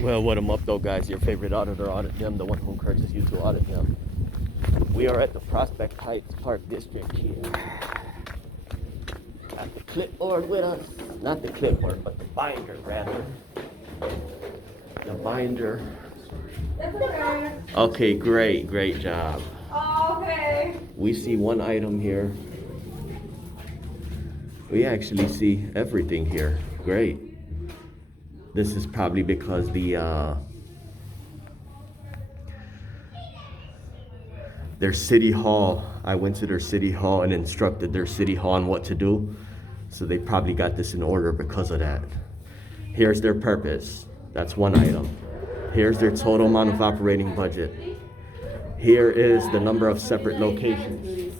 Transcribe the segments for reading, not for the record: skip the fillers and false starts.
Well, what am up though, guys? Your favorite auditor, Audit Them, the one who encourages you to audit them. We are at the Prospect Heights Park District here. Got the clipboard with us. Not the clipboard, but the binder, rather. The binder. That's okay. Okay, great job. Oh, okay. We see one item here. We actually see everything here. Great. This is probably because their city hall, I went to their city hall and instructed their city hall on what to do. So they probably got this in order because of that. Here's their purpose. That's one item. Here's their total amount of operating budget. Here is the number of separate locations.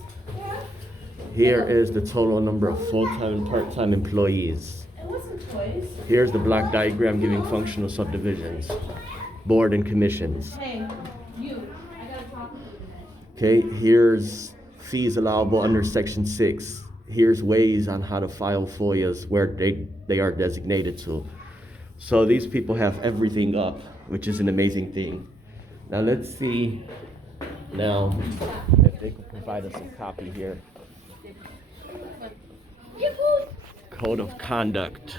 Here is the total number of full-time and part-time employees. Here's the block diagram giving functional subdivisions, board and commissions. Hey, you. I gotta talk to you. Okay, here's fees allowable under section 6. Here's ways on how to file FOIAs where they are designated to. So these people have everything up, which is an amazing thing. Now let's see now if they could provide us a copy here. Code of conduct.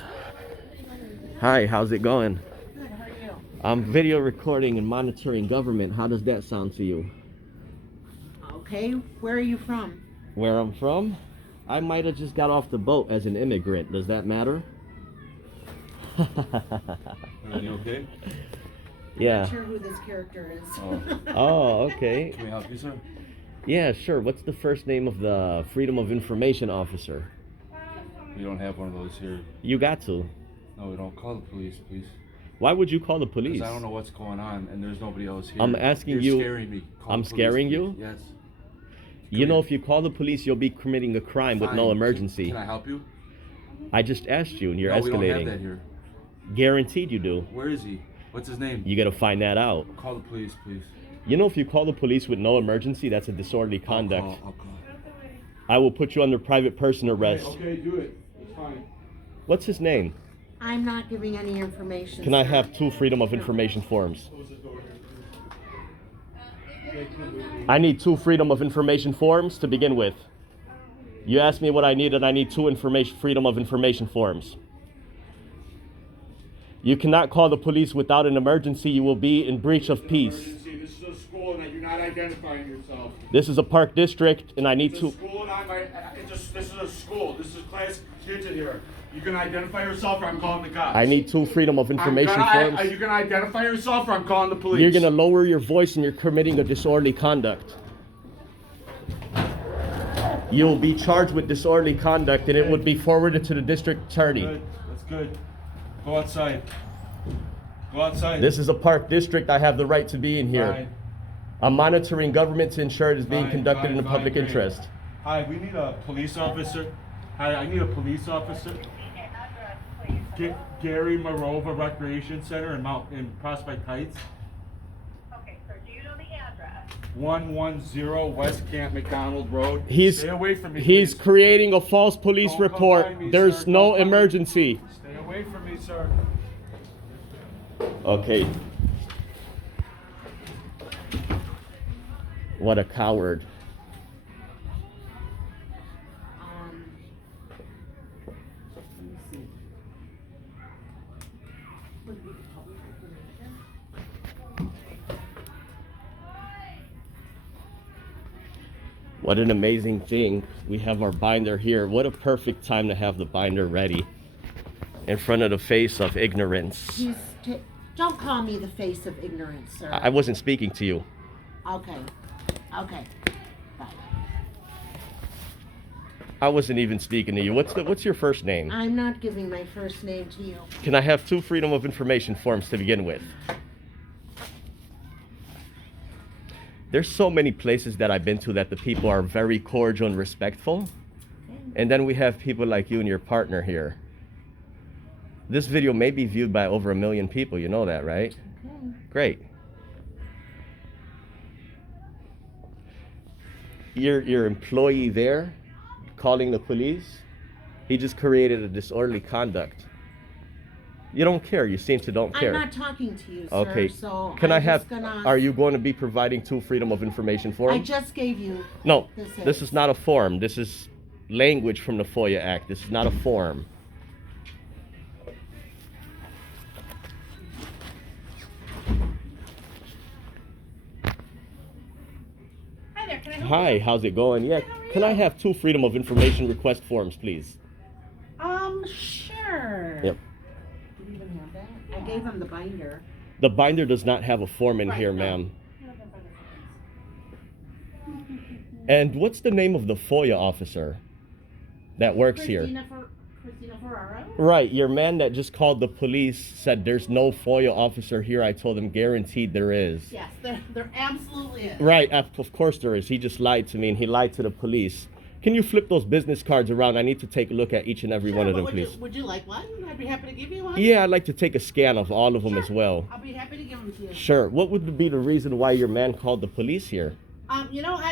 Hi, how's it going? Good, how are you? I'm video recording and monitoring government. How does that sound to you? Okay, where are you from? Where I'm from? I might have just got off the boat as an immigrant. Does that matter? Are you okay? Yeah. Not sure who this character is. Oh. Oh, okay. Can we help you, sir? Yeah, sure. What's the first name of the Freedom of Information officer? We don't have one of those here. You got to. No, we don't. Call the police, please. Why would you call the police? Because I don't know what's going on, and there's nobody else here. I'm asking You're you- scaring me. Call I'm the police, scaring please. you? Yes. You know, if you call the police, you'll be committing a crime with no Fine. emergency. Can I help you? I just asked you, and you're No, we don't have escalating. that here. Guaranteed you do. Where is he? What's his name? You gotta find that out. Call the police, please. You know, if you call the police with no emergency, that's a disorderly conduct. I'll call. I will put you under private person arrest. Okay, do it. It's fine. What's his name? I'm not giving any information. Can I sir. have 2 Freedom of Information forms? I need 2 Freedom of Information forms to begin with. You asked me what I needed. I need 2 Freedom of Information forms. You cannot call the police without an emergency. You will be in breach of peace. This is a school and you're not identifying yourself. This is a park district, and I need It's to. a school and this is a school. This is class kids in here. You can identify yourself or I'm calling the cops. I need 2 Freedom of Information forms. Are you gonna identify yourself or I'm calling the police? You're gonna lower your voice and you're committing a disorderly conduct. You'll be charged with disorderly conduct, and it would be forwarded to the district attorney. Good. That's good. Go outside. Go outside. This is a park district. I have the right to be in here. Fine. I'm monitoring government to ensure it is being Fine, conducted in the fine, public great. interest. Hi, we need a police officer. Hi, I need a police officer. Gary Marova Recreation Center in Prospect Heights. Okay, sir, do you know the address? 110 West Camp McDonald Road. He's Stay away from me, he's please. creating a false police Don't come report. by me, There's sir. no Don't come by me. emergency. Stay away from me, sir. Okay. What a coward. Let me see. Would it be public information? What an amazing thing. We have our binder here. What a perfect time to have the binder ready in front of the face of ignorance. Don't call me the face of ignorance, sir. I wasn't speaking to you. Okay. Okay. Bye. I wasn't even speaking to you. What's your first name? I'm not giving my first name to you. Can I have 2 Freedom of Information forms to begin with? There's so many places that I've been to that the people are very cordial and respectful. And then we have people like you and your partner here. This video may be viewed by over 1 million people. You know that, right? Okay. Great. Your employee there calling the police, he just created a disorderly conduct. You don't care. You seem to don't care. I'm not talking to you, sir. Okay. So Can I'm I have? just gonna, Are you going to be providing two freedom of information I forms? just gave you. No. This This is. is not a form. This is language from the FOIA Act. This is not a form. Hi there, can I help Hi. How's it going? Yeah. Can I have two freedom of information request forms, please? Sure. Yep. Do you even have that? I gave him the binder. The binder does not have a form in Right, here, no. ma'am. And what's the name of the FOIA officer that works here? Christina Ferraro? Right, your man that just called the police said there's no FOIA officer here. I told him guaranteed there is. Yes, there absolutely is. Right, of course there is. He just lied to me and he lied to the police. Can you flip those business cards around? I need to take a look at each and every Sure, one of but them, please. Would you like one? I'd be happy to give you one. Yeah, I'd like to take a scan of all of them as well. I'll be happy to give them to you. Sure. What would be the reason why your man called the police here? I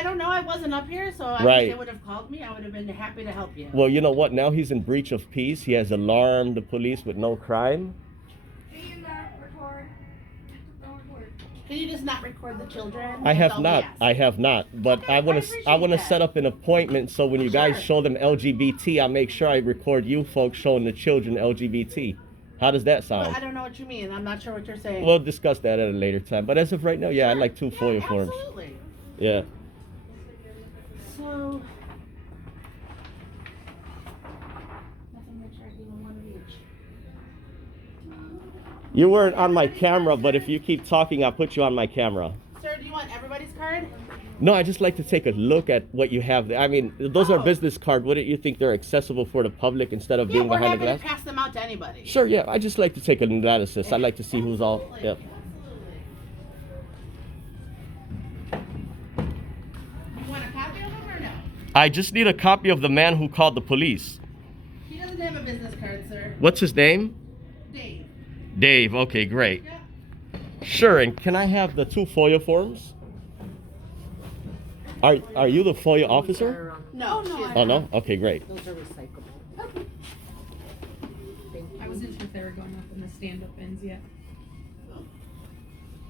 don't know. I wasn't up here, so I wish Right. they would have called me. I would have been happy to help you. Well, you know what? Now he's in breach of peace. He has alarmed the police with no crime. Can you just not record the children? I That's have all we not. ask. I have not. But Okay, I want I to. I appreciate want to that. set up an appointment so when you guys Sure. show them LGBT, I'll make sure I record you folks showing the children LGBT. How does that Well, sound? I don't know what you mean. I'm not sure what you're saying. We'll discuss that at a later time. But as of right now, yeah, I'd Sure. like two Yeah, FOIA forms. Absolutely. Yeah. So. Nothing make sure I give them one of each. You weren't on my camera, but if you keep talking, I'll put you on my camera. Sir, do you want everybody's card? No, I just like to take a look at what you have there. I mean, those are Oh. business cards. Wouldn't you think they're accessible for the public instead of Yeah, being we're behind the happy glass? to pass them out to anybody. Sure, yeah. I just like to take an analysis. I like to see who's all. Absolutely, Yep. absolutely. You want a copy of them or no? I just need a copy of the man who called the police. He doesn't have a business card, sir. What's his name? Dave. Dave. Okay, great. Yeah. Sure. And can I have the two FOIA forms? Are you the FOIA officer? No, she isn't. Oh no. Okay, great. Those are recyclable. I wasn't sure if they were going up in the stand-up ends yet.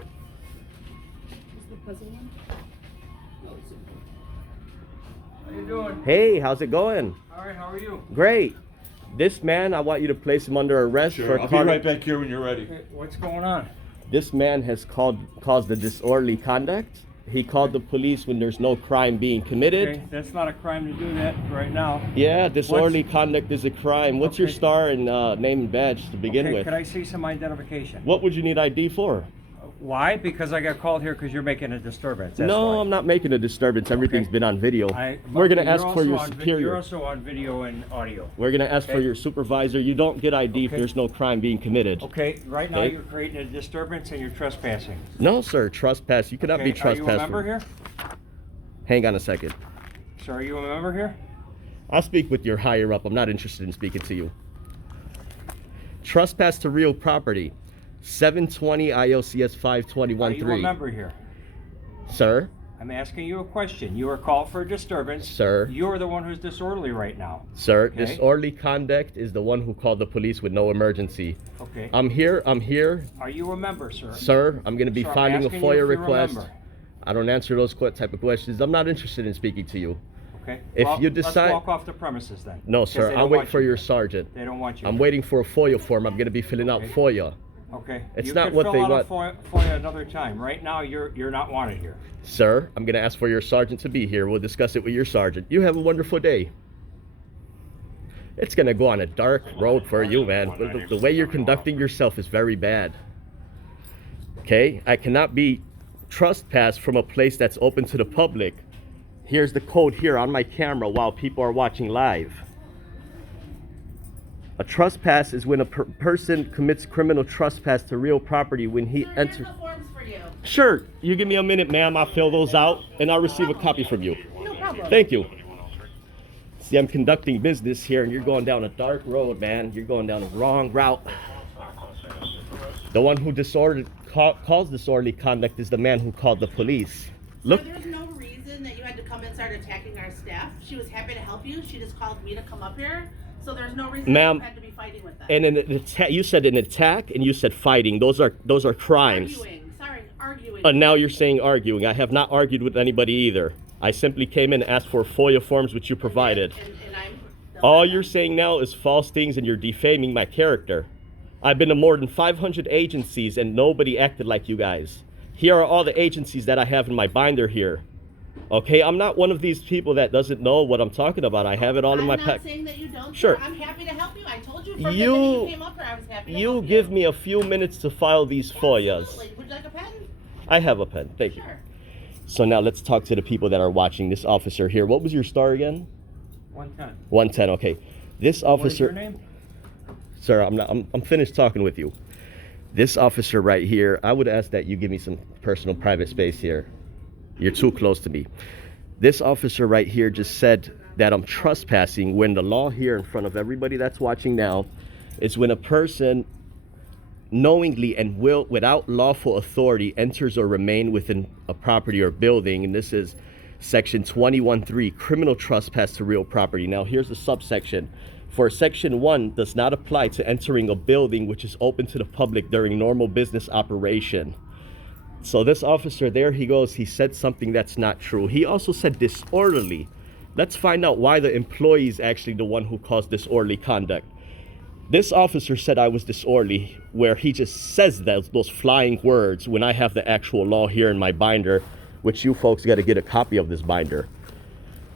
Is the puzzle one? How you doing? Hey, how's it going? All right, how are you? Great. This man, I want you to place him under arrest Sure, for I'll be right back here when you're ready. What's going on? This man has caused the disorderly conduct. He called the police when there's no crime being committed. Okay, that's not a crime to do that right now. Yeah, disorderly conduct is a crime. What's your Okay. star and name and badge to begin Okay, with? could I see some identification? What would you need ID for? Why? Because I got called here because you're making a disturbance. That's No, why. I'm not making a disturbance. Everything's Okay. been on video. I- We're gonna you're ask for also your on superior. You're also on video and audio. We're gonna ask for Okay. your supervisor. You don't get ID if Okay. there's no crime being committed. Okay, right now Okay. you're creating a disturbance and you're trespassing. No, sir. Trespass. You cannot Okay, be are you a trespassing. member here? Hang on a second. So are you a member here? I'll speak with your higher up. I'm not interested in speaking to you. Trespass to real property. 720 ILCS Are you a 5213. member here? Sir? I'm asking you a question. You were called for a disturbance. Sir. You're the one who's disorderly right now. Sir, Okay. disorderly conduct is the one who called the police with no emergency. Okay. I'm here. Are you a member, sir? Sir, I'm going to be So I'm filing a asking you FOIA if you're a request. member. I don't answer those type of questions. I'm not interested in speaking to you. Okay. If Well, you decide- let's walk off the premises then. No, because sir. they I'll don't wait want for you your here. sergeant. They don't want you. I'm here. waiting for a FOIA form. I'm going to be filling out Okay. FOIA. Okay. It's you not can what fill they out want. a FOIA another time. Right now, you're not wanted here. Sir, I'm going to ask for your sergeant to be here. We'll discuss it with your sergeant. You have a wonderful day. It's going to go on a dark road for you, man. The way you're conducting yourself is very bad. Okay? I cannot be trespassed from a place that's open to the public. Here's the code here on my camera while people are watching live. A trespass is when a person commits criminal trespass to real property when he Sir, here's enters. the forms for you. Sure, you give me a minute, ma'am. I'll fill those out and I'll receive a copy from you. No problem. Thank you. See, I'm conducting business here and you're going down a dark road, man. You're going down the wrong route. The one who caused disorderly conduct is the man who called the police. Look, Sir, there's no reason that you had to come and start attacking our staff. She was happy to help you. She just called me to come up here. So there's no reason Ma'am, you had to be fighting with them. And an attack, you said an attack and you said fighting. Those are crimes. Arguing. Sorry, arguing. And now you're saying arguing. I have not argued with anybody either. I simply came in and asked for FOIA forms which you provided. And I'm All you're saying now is false things and you're defaming my character. I've been to more than 500 agencies and nobody acted like you guys. Here are all the agencies that I have in my binder here. Okay, I'm not one of these people that doesn't know what I'm talking about. I have it all in my I'm pack. not saying that you don't. Sure. Sir. I'm happy to help you. I told you from the minute You you came up here, I was happy to you help you. give me a few minutes to file these FOIAs. Absolutely. Would you like a pen? I have a pen. Thank you. Sure. So now let's talk to the people that are watching. This officer here. What was your star again? 110. 110. Okay. This What is officer. your name? Sir, I'm finished talking with you. This officer right here, I would ask that you give me some personal private space here. You're too close to me. This officer right here just said that I'm trespassing when the law here in front of everybody that's watching now is when a person knowingly and without lawful authority enters or remain within a property or building, and this is section 21.3, criminal trespass to real property. Now here's the subsection. For section 1 does not apply to entering a building which is open to the public during normal business operation. So this officer there, he said something that's not true. He also said disorderly. Let's find out why the employee is actually the one who caused disorderly conduct. This officer said I was disorderly, where he just says those flying words when I have the actual law here in my binder, which you folks got to get a copy of this binder.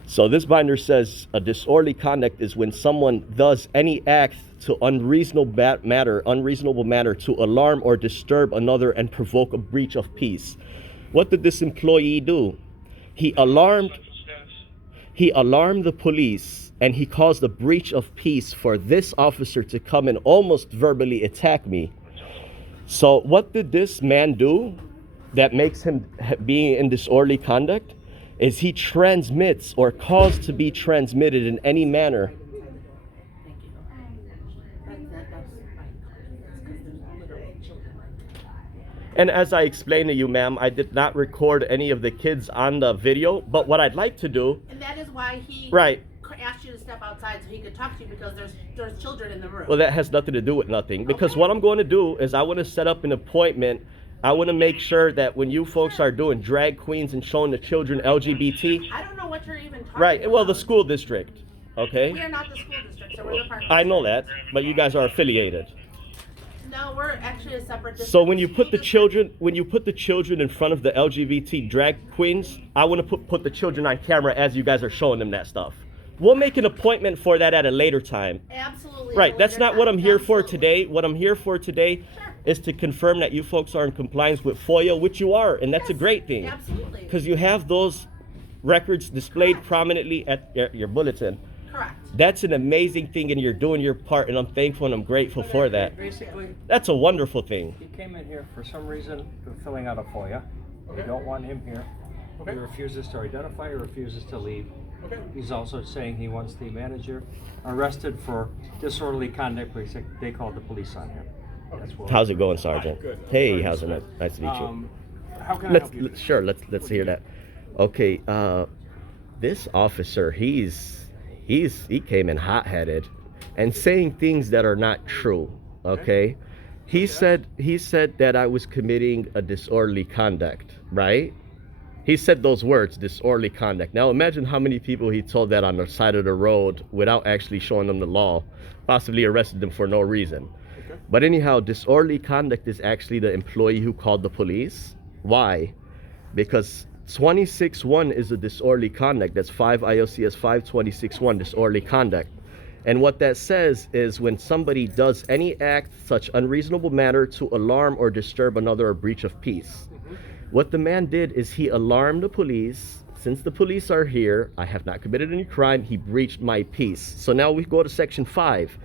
So this binder says a disorderly conduct is when someone does any act to unreasonable matter to alarm or disturb another and provoke a breach of peace. What did this employee do? He alarmed the police and he caused a breach of peace for this officer to come and almost verbally attack me. So what did this man do that makes him being in disorderly conduct? Is he transmits or caused to be transmitted in any manner. And as I explained to you, ma'am, I did not record any of the kids on the video, but what I'd like to do... And that is why he right. asked you to step outside so he could talk to you, because there's children in the room. Well, that has nothing to do with nothing. Because what I'm going to do is I want to set up an appointment. I want to make sure that when you folks are doing drag queens and showing the children LGBT... I don't know what you're even talking Right, about. well, the school district, okay? We are not the school district, so we're the park. I know that, but you guys are affiliated. No, we're actually a separate district. So when you put the children in front of the LGBT drag queens, I want to put the children on camera as you guys are showing them that stuff. We'll make an appointment for that at a later time. Absolutely. Right, that's not what I'm here for Absolutely. today. What I'm here for today is to confirm that you folks are in compliance with FOIA, which you are, and that's a great thing. Absolutely. Because you have those records displayed prominently at your bulletin. Correct. That's an amazing thing, and you're doing your part, and I'm thankful and I'm grateful for that. Basically, That's a wonderful thing. he came in here for some reason filling out a FOIA. We don't want him here. Okay. He refuses to identify or refuses to leave. Okay. He's also saying he wants the manager arrested for disorderly conduct because they called the police on him. That's what How's it going, Sergeant? Good. Hey, how's it? Nice to meet you. How can I help you? Let's hear that. Okay, this officer, he came in hot-headed and saying things that are not true. Okay, he said that I was committing a disorderly conduct, right? He said those words, disorderly conduct. Now imagine how many people he told that on the side of the road without actually showing them the law, possibly arrested them for no reason. Okay. But anyhow, disorderly conduct is actually the employee who called the police. Why? Because 26.1 is a disorderly conduct. That's 5 ILCS 526.1, disorderly conduct. And what that says is when somebody does any act such unreasonable matter to alarm or disturb another or breach of peace. What the man did is he alarmed the police. Since the police are here, I have not committed any crime. He breached my peace. So now we go to section 5.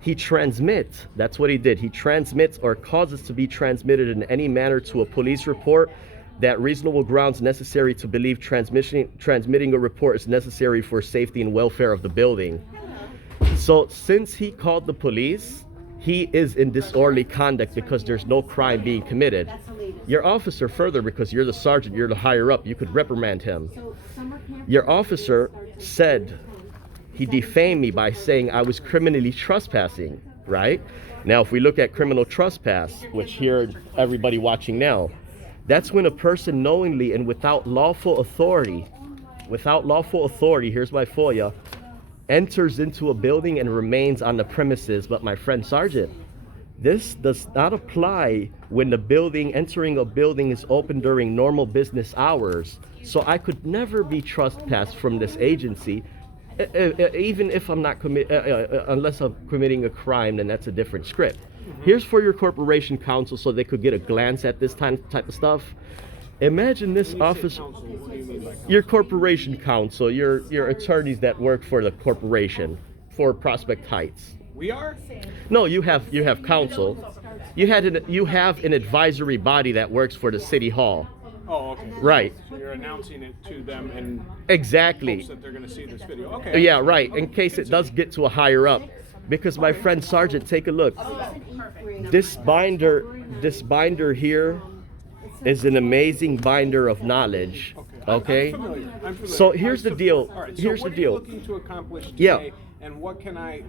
He transmits, that's what he did. He transmits or causes to be transmitted in any manner to a police report that reasonable grounds necessary to believe transmitting a report is necessary for safety and welfare of the building. So since he called the police, he is in disorderly conduct because there's no crime being committed. Your officer further, because you're the sergeant, you're the higher up, you could reprimand him. Your officer said he defamed me by saying I was criminally trespassing, right? Now, if we look at criminal trespass, which here everybody watching now, that's when a person knowingly and without lawful authority, here's my FOIA, enters into a building and remains on the premises. But my friend Sergeant, this does not apply when entering a building is open during normal business hours. So I could never be trespassed from this agency, even if I'm not unless I'm committing a crime, then that's a different script. Here's for your corporation counsel so they could get a glance at this type of stuff. Imagine this office, your corporation counsel, your attorneys that work for the corporation, for Prospect Heights. We are? No, you have counsel. You have an advisory body that works for the city hall. Oh, okay. Right. So you're announcing it to them and Exactly. hopes that they're going to see this video. Okay. Yeah, right. In case it does get to a higher up. Because my friend Sergeant, take a look. This binder here is an amazing binder of knowledge. Okay? I'm familiar. So here's the deal. All right. So Here's what the are you deal. looking to accomplish today? Yeah. And what can I?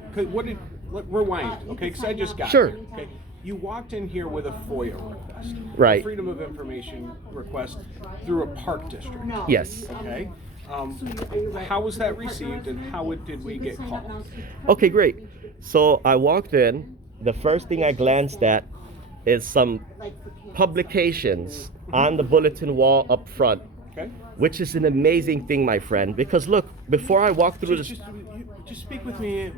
Rewind. Okay, because I just got Sure. here, okay. You walked in here with a FOIA request. Right. Freedom of Information request through a park district. Yes. Okay. How was that received, and how did we get called? Okay, great. So I walked in. The first thing I glanced at is some publications on the bulletin wall up front, Okay. which is an amazing thing, my friend. Because look, before I walk through this, Just speak with me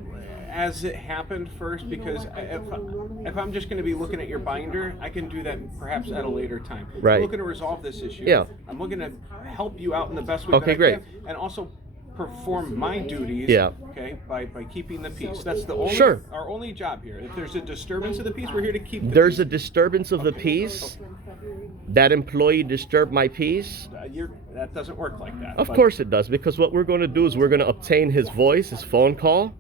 as it happened first, because if I'm just going to be looking at your binder, I can do that perhaps at a later time. Right. I'm looking to resolve this issue. Yeah. I'm looking to help you out in the best way Okay, that I great. can, and also perform my duties. Yeah. Okay. By keeping the peace. That's the only Sure. our only job here. If there's a disturbance of the peace, we're here to keep. There's a disturbance of the peace. That employee disturbed my peace. That doesn't work like that. Of but- course it does, because what we're going to do is we're going to obtain his voice, his phone call.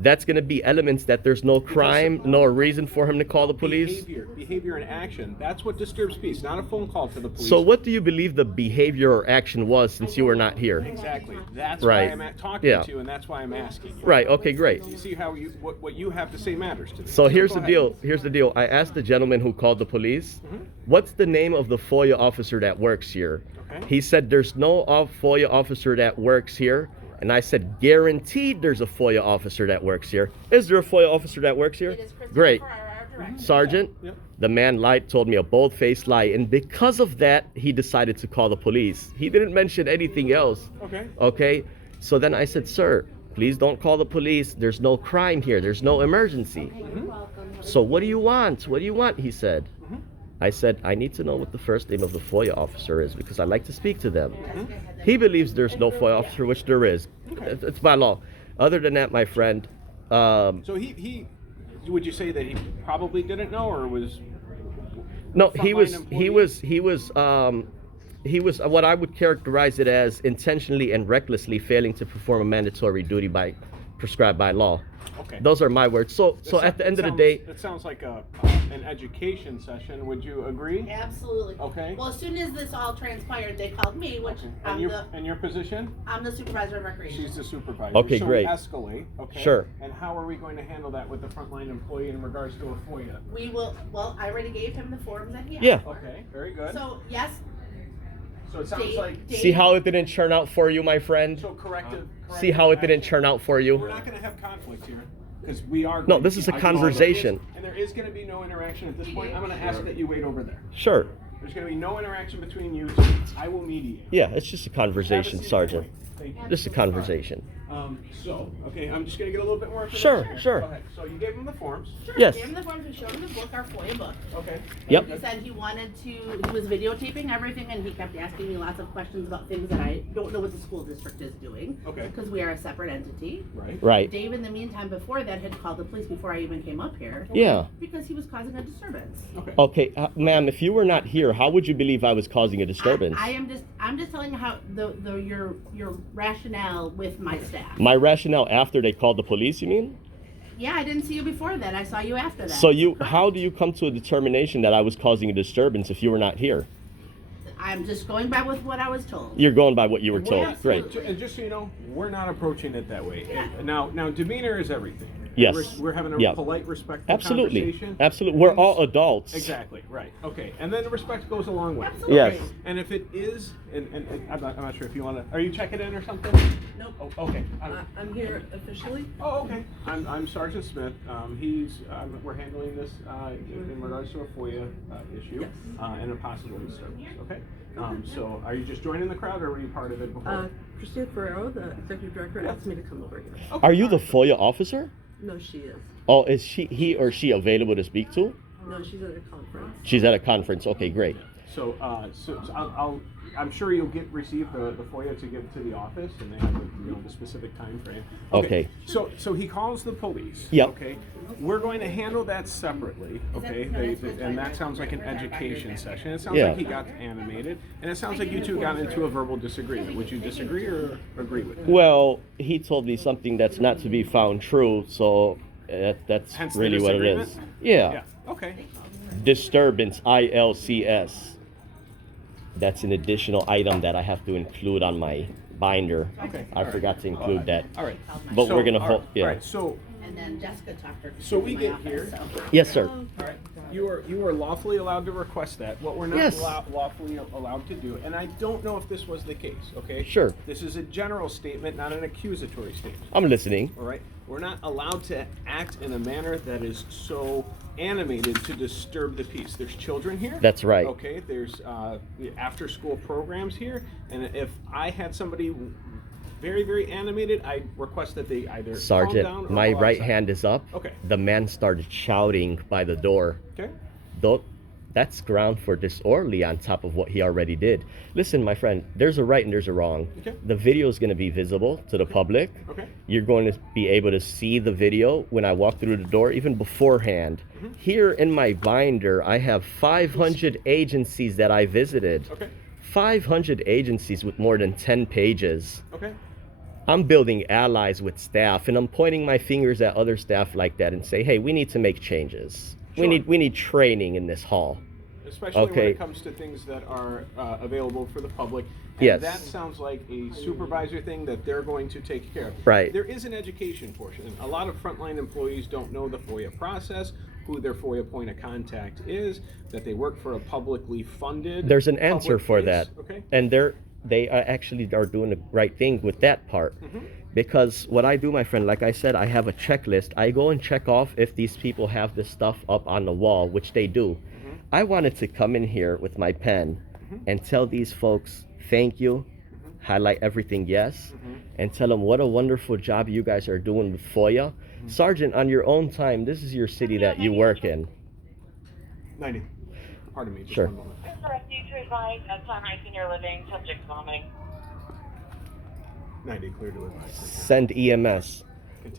That's going to be elements that there's no crime, no reason for him to call the police. Behavior and action. That's what disturbs peace, not a phone call to the police. So what do you believe the behavior or action was since you were not here? Exactly. That's Right. why I'm talking Yeah. to you, and that's why I'm asking you. Right, okay, great. You see how what you have to say matters to me. So here's go the ahead. deal. I asked the gentleman who called the police, what's the name of the FOIA officer that works here? Okay. He said there's no FOIA officer that works here. And I said, guaranteed there's a FOIA officer that works here. Is there a FOIA officer that works here? It is Christopher Great. for our director. Sergeant, Yep. the man lied, told me a bold-faced lie. And because of that, he decided to call the police. He didn't mention anything else. Okay. Okay? So then I said, sir, please don't call the police. There's no crime here. There's no emergency. So what do you want? What do you want? He said. I said, I need to know what the first name of the FOIA officer is because I'd like to speak to them. He believes there's no FOIA officer, which there is. It's by law. Other than that, my friend, So he would you say that he probably didn't know, or was? no, Frontline he was what I would characterize it as intentionally and recklessly failing to perform a mandatory duty prescribed by law. Okay. Those are my words. So at the end of the day, it sounds like an education session. Would you agree? Absolutely. Okay. Well, as soon as this all transpired, they called me, which I'm And your position? the supervisor of recreation. She's the supervisor. Okay, so great. We escalate. Okay. Sure. And how are we going to handle that with the frontline employee in regards to a FOIA? We will. Well, I already gave him the forms that he has. yeah. Okay. Very good. So yes. So it sounds Dave- like. Dave- See how it didn't turn out for you, my friend? So corrective. See how it didn't turn out for We're you? not going to have conflict here, because we are. No, going this to is a keep- conversation. And there is going to be no interaction at this point. I'm going to ask that you wait over there. Sure. There's going to be no interaction between you two. I will mediate. Yeah, it's just a conversation, Have a seat. Sergeant. Thank you. Just a conversation. Okay, I'm just going to get a little bit more Sure, information here. sure. Go ahead. So you gave him the forms. Sure. Yes. Gave him the forms. We showed him the book, our FOIA book. Okay. Yep. He said he wanted to. He was videotaping everything, and he kept asking me lots of questions about things that I don't know what the school district is doing. Okay. Because we are a separate entity. Right. Right. Dave, in the meantime, before that, had called the police before I even came up here. Yeah. Because he was causing a disturbance. Okay. Okay, ma'am, if you were not here, how would you believe I was causing a disturbance? I'm just telling you how your rationale with my staff. My rationale after they called the police, you mean? Yeah, I didn't see you before that. I saw you after that. So how do you come to a determination that I was causing a disturbance if you were not here? I'm just going by with what I was told. You're going by what you were told. Absolutely. Great. And just so you know, we're not approaching it that way. And now demeanor is everything. Yes. We're having a Yeah. polite, respectful Absolutely. conversation. Absolutely. We're all adults. Exactly, right. Okay. And then the respect goes a long way. Absolutely. Yes. And if it is, and I'm not sure if you want to, are you checking in or something? Nope. Oh, okay. I'm here officially. Oh, okay. I'm Sergeant Smith. We're handling this in regards to a FOIA issue Yes. and a possible disturbance. Okay. So, are you just joining the crowd, or were you part of it before? Christina Ferrero, the executive director, asked me to come over here. Okay. Are you the FOIA officer? No, she is. Oh, is he or she available to speak to? No, she's at a conference. She's at a conference. Okay, great. So, I'm sure you'll receive the FOIA to give to the office, and they have the specific time frame. Okay. So he calls the police. Yep. Okay. We're going to handle that separately. Okay. And that sounds like an education session. It sounds Yeah. like he got animated, and it sounds like you two got into a verbal disagreement. Would you disagree or agree with that? Well, he told me something that's not to be found true, so that's Hence the really what it is. disagreement? Yeah. Yeah. Okay. Disturbance, ILCS. That's an additional item that I have to include on my binder. Okay. I forgot to include that. All right. But So, we're gonna all hold. right, Yeah. All right. So And then Jessica talked her. So we to my get office, here. so. Yes, sir. All right. You are lawfully allowed to request that. What we're not Yes. lawfully allowed to do, and I don't know if this was the case. Okay. Sure. This is a general statement, not an accusatory statement. I'm listening. All right. We're not allowed to act in a manner that is so animated to disturb the peace. There's children here. That's right. Okay. There's after-school programs here, and if I had somebody very, very animated, I request that they either calm Sergeant, down or my go right outside. hand is up. Okay. The man started shouting by the door. Okay. Though that's ground for disorderly on top of what he already did. Listen, my friend, there's a right and there's a wrong. Okay. The video is going to be visible to the public. Okay. You're going to be able to see the video when I walk through the door, even beforehand. Mm-hmm. Here in my binder, I have 500 agencies that I visited. Okay. 500 agencies with more than 10 pages. Okay. I'm building allies with staff, and I'm pointing my fingers at other staff like that and say, hey, we need to make changes. Sure. We need training in this hall. Especially when Okay. it comes to things that are available for the public. And Yes. that sounds like a supervisor thing that they're going to take care of. Right. There is an education portion. A lot of frontline employees don't know the FOIA process, who their FOIA point of contact is, that they work for a publicly funded. There's an answer public for place. that. Okay. And they actually are doing the right thing with that part. Mm-hmm. Because what I do, my friend, like I said, I have a checklist. I go and check off if these people have this stuff up on the wall, which they do. Mm-hmm. I wanted to come in here with my pen and tell these folks, thank you, highlight everything yes, and tell them what a wonderful job you guys are doing with FOIA. Sergeant, on your own time, this is your city that you work in. 90. Pardon me. Just Sure. one moment. to advise at Sunrise Senior Living, subject vomiting. 90, clear to advise. Send EMS.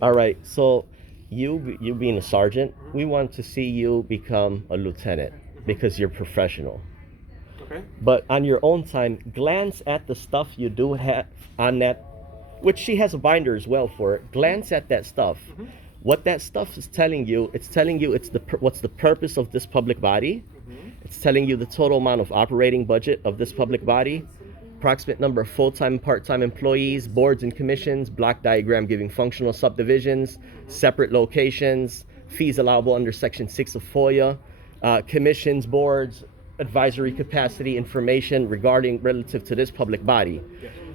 All right, so you being a sergeant, we want to see you become a lieutenant because you're professional. Okay. But on your own time, glance at the stuff you do have on that, which she has a binder as well for it. Glance at that stuff. What that stuff is telling you, it's what's the purpose of this public body. It's telling you the total amount of operating budget of this public body, approximate number of full-time and part-time employees, boards and commissions, block diagram giving functional subdivisions, separate locations, fees allowable under Section 6 of FOIA, commissions, boards, advisory capacity information regarding relative to this public body.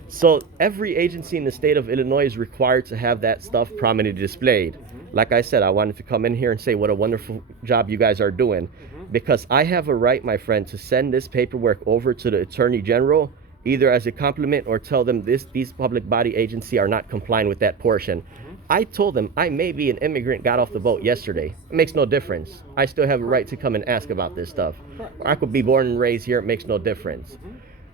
So every agency in the state of Illinois is required to have that stuff prominently displayed. Like I said, I wanted to come in here and say what a wonderful job you guys are doing, because I have a right, my friend, to send this paperwork over to the Attorney General, either as a compliment or tell them these public body agency are not complying with that portion. I told them I may be an immigrant, got off the boat yesterday. It makes no difference. I still have a right to come and ask about this stuff. Or I could be born and raised here, it makes no difference.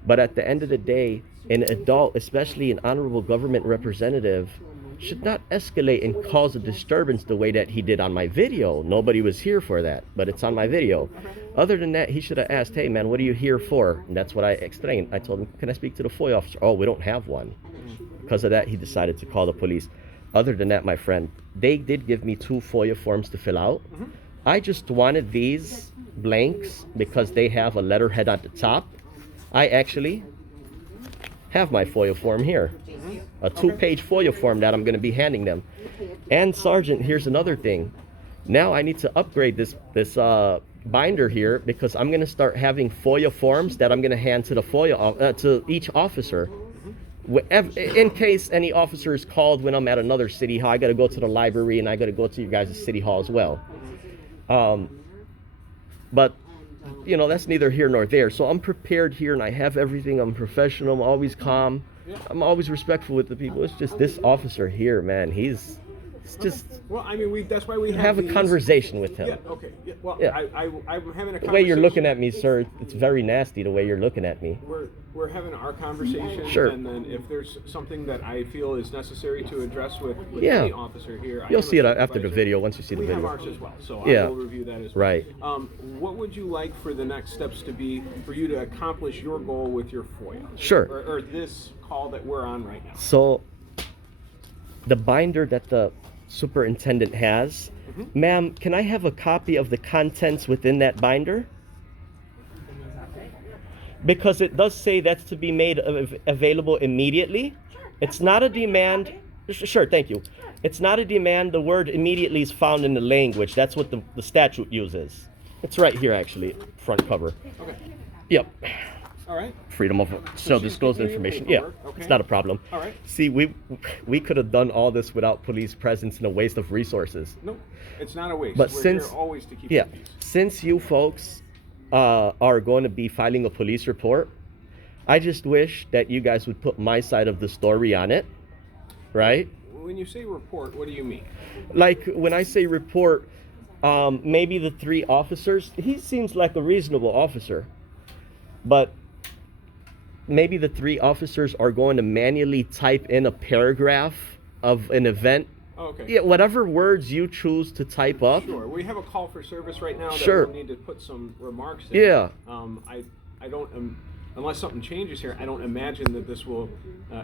But at the end of the day, an adult, especially an honorable government representative, should not escalate and cause a disturbance the way that he did on my video. Nobody was here for that, but it's on my video. Other than that, he should have asked, hey man, what are you here for? And that's what I explained. I told him, can I speak to the FOIA officer? Oh, we don't have one. Because of that, he decided to call the police. Other than that, my friend, they did give me 2 FOIA forms to fill out. I just wanted these blanks because they have a letterhead at the top. I actually have my FOIA form here. A 2-page FOIA form that I'm going to be handing them. And Sergeant, here's another thing. Now I need to upgrade this binder here because I'm going to start having FOIA forms that I'm going to hand to the FOIA to each officer. In case any officer is called when I'm at another city hall, I got to go to the library and I got to go to you guys' city hall as well. But you know, that's neither here nor there. So I'm prepared here and I have everything. I'm professional. I'm always calm. I'm always respectful with the people. It's just this officer here, man. It's just. Well, I mean, that's why we have a conversation with him. Yeah. Okay. Yeah. Well, yeah. I'm having a conversation. The way you're looking at me, sir, it's very nasty. The way you're looking at me. We're having our conversation. Sure. And then if there's something that I feel is necessary to address with yeah. any officer here, you'll see it after the video. Once you see the video. We have ours as well, so yeah. I will review that as well. Right. What would you like for the next steps to be for you to accomplish your goal with your FOIA? Sure. Or this call that we're on right now. So, the binder that the superintendent has, ma'am, can I have a copy of the contents within that binder? Because it does say that's to be made available immediately. Sure, it's not a demand. Sure, thank you. It's not a demand. The word immediately is found in the language. That's what the statute uses. It's right here, actually, front cover. Okay. Yep. All right. Freedom of disclosed information. Yeah, okay. It's not a problem. All right. See, we could have done all this without police presence and a waste of resources. No, it's not a waste. But We're since here always to keep yeah, the peace. since you folks are going to be filing a police report, I just wish that you guys would put my side of the story on it, right? When you say report, what do you mean? Like when I say report, maybe the 3 officers. He seems like a reasonable officer, but maybe the 3 officers are going to manually type in a paragraph of an event. Oh, okay. Yeah, whatever words you choose to type up. Sure. We have a call for service right now that Sure. we'll need to put some remarks in. Yeah. I don't, unless something changes here, I don't imagine that this will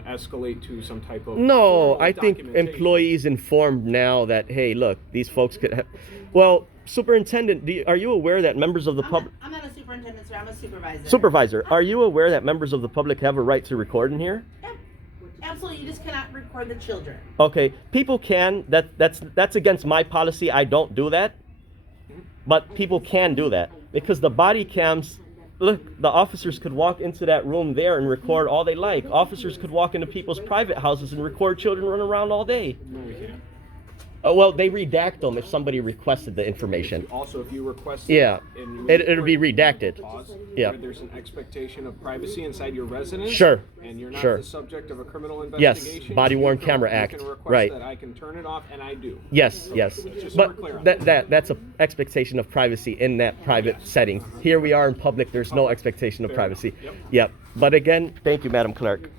escalate to some type of No, formal I think documentation. employees informed now that, hey, look, these folks could have. Well, Superintendent, are you aware that members of the public. I'm not a superintendent, sir. I'm a supervisor. Supervisor, are you aware that members of the public have a right to record in here? Yeah, absolutely. You just cannot record the children. Okay, people can. That's against my policy. I don't do that. But people can do that because the body cams. Look, the officers could walk into that room there and record all they like. Officers could walk into people's private houses and record children running around all day. No, we can't. Well, they redact them if somebody requested the information. Also, if you request Yeah, and it'll be redacted. Clause, Yeah. where there's an expectation of privacy inside your residence. Sure. And you're not Sure. the subject of a criminal Yes, investigation. Body-worn you can- camera you act, can request right. that I can turn it off, and I do. Yes, yes. Just so we're But clear on that's an expectation of privacy in that private setting. Here we are in public, there's no expectation of Fair privacy. enough. Yep. But again, thank you, Madam Clerk.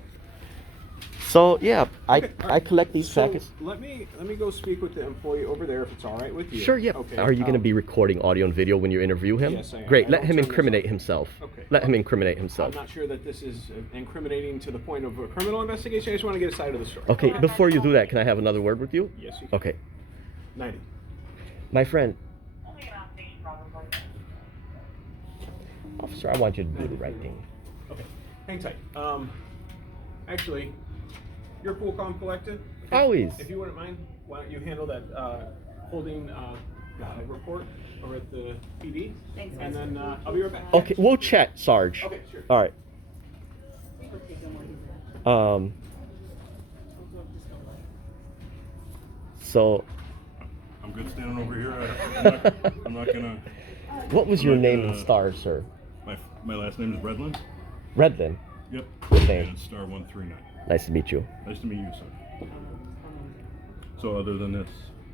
So, yeah, Okay, all I right. collect these So packets. let me go speak with the employee over there if it's all right with you. Sure, yeah. Okay. Are you going to be recording audio and video when you interview him? Yes, I am. Great, I let don't him turn this incriminate off. himself. Okay. Let him incriminate I'm himself. not sure that this is incriminating to the point of a criminal investigation. I just want to get a side of the story. Okay, before you do that, can I have another word with you? Yes, you can. Okay. 90. My friend, Only an outstation probably. officer, I want you to do the right thing. Okay. Hang tight. Actually, you're cool, calm, collected. Always. If you wouldn't mind, why don't you handle that holding report over at the PD? Thanks, And guys. then I'll be right back. Okay, we'll chat, Sarge. Okay, sure. All right. So, I'm good standing over here. I'm not gonna. what was I'm your not name gonna- and star, sir? My last name is Redland. Redland. Yep. Good name. And it's star 139. Nice to meet you. Nice to meet you, sir. So other than this,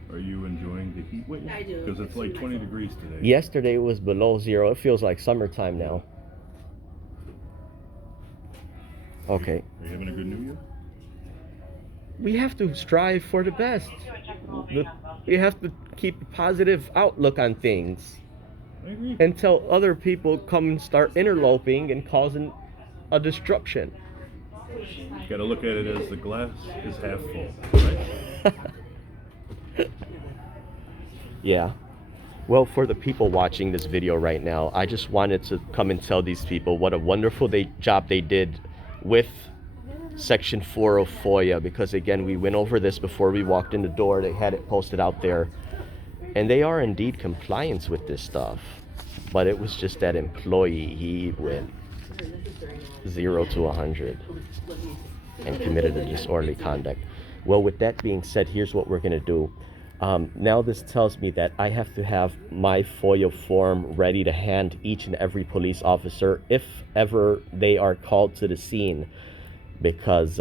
are you enjoying the heat wave? I do. Because it's like 20 degrees today. Yesterday was below 0. It feels like summertime now. Okay. Are you having a good New Year? We have to strive for the best. Do a check will be The- on both. we have to keep a positive outlook on things I agree. until other people come and start interloping and causing a disruption. You gotta look at it as the glass is half full, right? Yeah. Well, for the people watching this video right now, I just wanted to come and tell these people what a wonderful job they did with Section 4 of FOIA, because again, we went over this before we walked in the door. They had it posted out there, and they are indeed compliant with this stuff. But it was just that employee, he went 0 to 100 and committed a disorderly conduct. Well, with that being said, here's what we're gonna do. Now this tells me that I have to have my FOIA form ready to hand each and every police officer if ever they are called to the scene. Because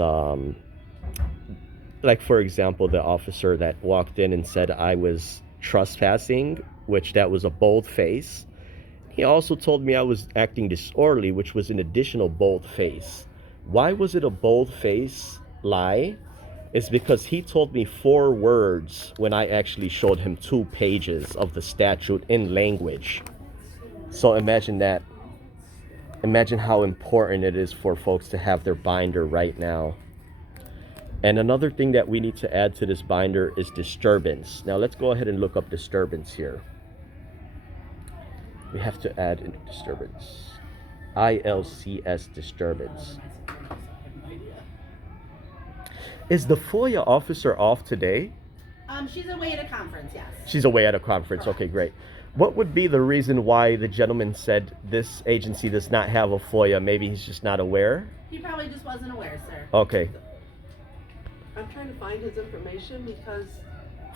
like for example, the officer that walked in and said I was trespassing, which that was a bold face. He also told me I was acting disorderly, which was an additional bold face. Why was it a bold face lie? It's because he told me 4 words when I actually showed him 2 pages of the statute in language. So imagine that. Imagine how important it is for folks to have their binder right now. And another thing that we need to add to this binder is disturbance. Now let's go ahead and look up disturbance here. We have to add in disturbance. ILCS disturbance. Is the FOIA officer off today? She's away at a conference, yes. She's away at a conference. Okay, great. What would be the reason why the gentleman said this agency does not have a FOIA? Maybe he's just not aware? He probably just wasn't aware, sir. Okay. I'm trying to find his information because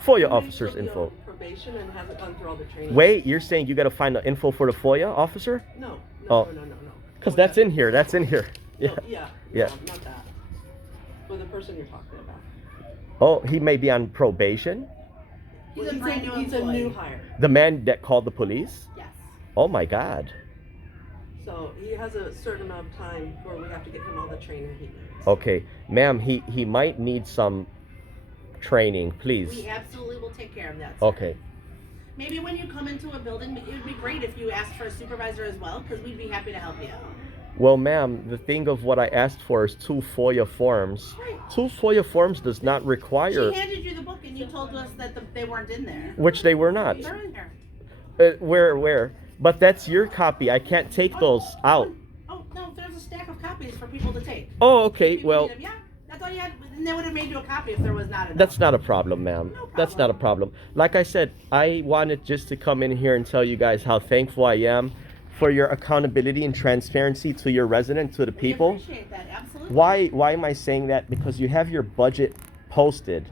FOIA he officer's may still be info. on probation and hasn't gone through all the training. Wait, you're saying you got to find the info for the FOIA officer? No, Oh. no. Because that's in here. That's in here. Yeah. No, yeah. Yeah. No, not that. For the person you're talking about. Oh, he may be on probation? He's a brand new He's a employee. new hire. The man that called the police? Yes. Oh my God. So he has a certain amount of time where we have to get him all the training he needs. Okay. Ma'am, he might need some training, please. We absolutely will take care of that, sir. Okay. Maybe when you come into a building, it would be great if you asked for a supervisor as well, because we'd be happy to help you. Well, ma'am, the thing of what I asked for is 2 FOIA forms. Right. 2 FOIA forms does not require, She handed you the book and you told us that they weren't in there. which they were not. They're in there. Where? But that's your copy. I can't take those out. Oh, no, there's a stack of copies for people to take. Oh, okay. People Well, need 'em. Yeah, that's all you had. And they would have made you a copy if there was not enough. that's not a problem, ma'am. No That's not a problem. Like I said, I wanted just to come in here and tell you guys how thankful I am for your accountability and transparency to your resident, to the We people. appreciate that, absolutely. Why am I saying that? Because you have your budget posted.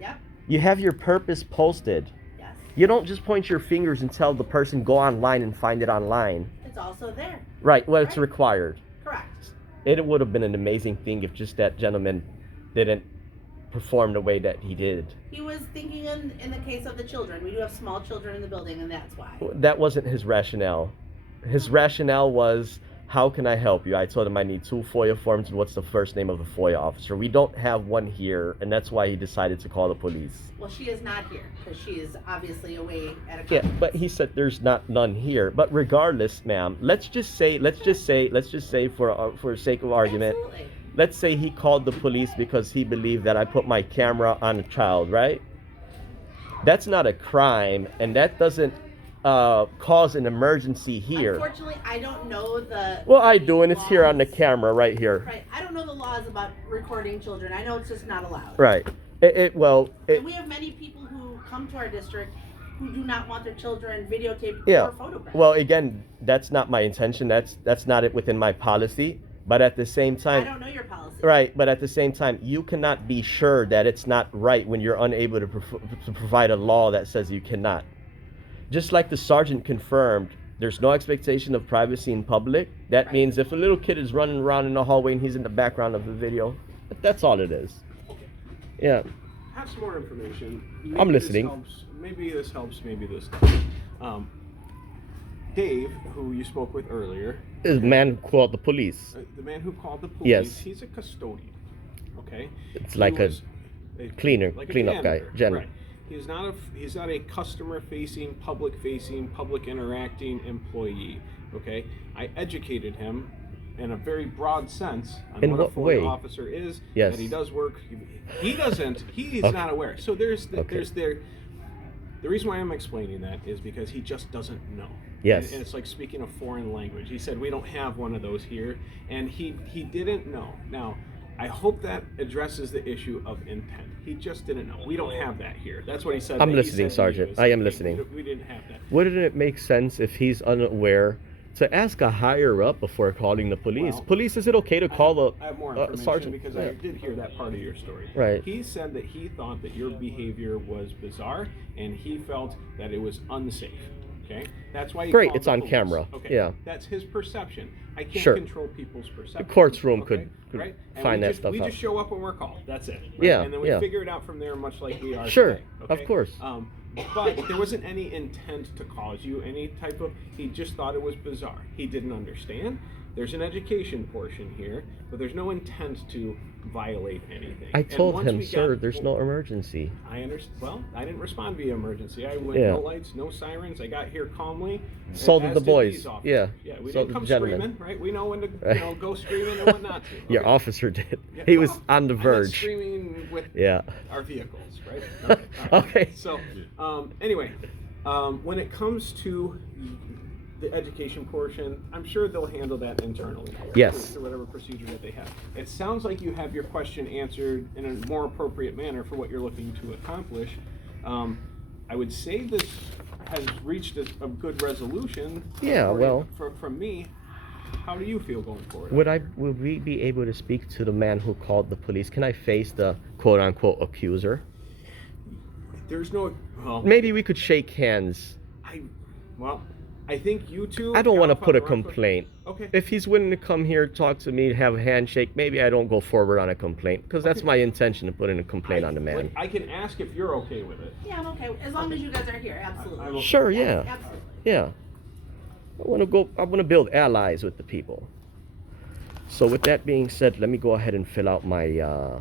Yep, You have your purpose posted. yes. You don't just point your fingers and tell the person go online and find it online. It's also there. Right, well, it's Right. required. Correct. It would have been an amazing thing if just that gentleman didn't perform the way that he did. He was thinking in the case of the children. We do have small children in the building, and that's why. That wasn't his rationale. His rationale was, how can I help you? I told him I need 2 FOIA forms and what's the first name of the FOIA officer. We don't have one here, and that's why he decided to call the police. Well, she is not here because she is obviously away at a Yeah, conference. but he said there's none here. But regardless, ma'am, let's just say for sake of argument, Absolutely. let's say he called the police because he believed that I put my camera on a child, right? That's not a crime, and that doesn't cause an emergency here. Unfortunately, I don't know the. Well, I do, and it's here on the laws. camera right here. Right. I don't know the laws about recording children. I know it's just not allowed. Right. And we have many people who come to our district who do not want their children videotaped Yeah. or photographed. Well, again, that's not my intention. That's not it within my policy. But at the same I time, don't know your policy. right. But at the same time, you cannot be sure that it's not right when you're unable to provide a law that says you cannot. Just like the sergeant confirmed, there's no expectation of privacy in public. That Right. means if a little kid is running around in the hallway and he's in the background of the video, that's all it is. Yeah. Have some more information. I'm listening. Maybe this helps, maybe this doesn't. Dave, who you spoke with earlier, This man who called the police. the man who called the police, Yes. he's a custodian. Okay? It's He like a was cleanup guy, janitor. Right. He's not a customer facing, public interacting employee. Okay? I educated him in a very broad sense on In what a what FOIA way? officer is, Yes. that he does work. He's Okay. not aware. So there's Okay. The reason why I'm explaining that is because he just doesn't know. Yes. And it's like speaking a foreign language. He said, we don't have one of those here. And he didn't know. Now, I hope that addresses the issue of intent. He just didn't know. We don't have that here. That's what he said. I'm He listening, said to you, Sergeant. is I am that listening. We didn't have that. Wouldn't it make sense if he's unaware to ask a higher up before calling the police? Well, Police, is it okay to call I have more the information sergeant? because Yeah. I did hear that part of your story. Right. He said that he thought that your behavior was bizarre and he felt that it was unsafe. Okay, that's why he Great, called it's the on police. camera. Okay, Yeah. that's his perception. I can't Sure. control people's perception. The court's room okay? could right? And find we that just, stuff we out. just show up when we're called. That's it. Right? Yeah, And then we yeah. figure it out from there, much like we are Sure, today. of Okay? course. But there wasn't any intent to cause you any type of. He just thought it was bizarre. He didn't understand. There's an education portion here, but there's no intent to violate anything. I And told once him, we sir, got- there's no emergency. I understand. Well, I didn't respond via emergency. I went Yeah. no lights, no sirens. I got here calmly. So as did the these boys. officers. Yeah. Yeah. We So didn't did come the gentleman. screaming, right? We know when to go screaming and when not to. Your okay? officer did. Yeah, He well, was on the I'm not verge. screaming with Yeah. our vehicles, right? Okay. Okay. So, anyway, when it comes to the education portion, I'm sure they'll handle that internally. Yes. Through whatever procedure that they have. It sounds like you have your question answered in a more appropriate manner for what you're looking to accomplish. I would say this has reached a good resolution. Yeah, well. From me, how do you feel going forward? Would we be able to speak to the man who called the police? Can I face the quote unquote accuser? There's no. Well, Maybe we could shake hands. I think you two. I don't want to got off put on a the wrong foot. complaint. Okay. If he's willing to come here, talk to me, have a handshake, maybe I don't go forward on a complaint, because that's my intention, to put in a complaint on the man. I can ask if you're okay with it. Yeah, I'm okay, as long as you guys are here, absolutely. Sure, Yes, yeah. Absolutely. Yeah. I want to build allies with the people. So with that being said, let me go ahead and fill out my, I'm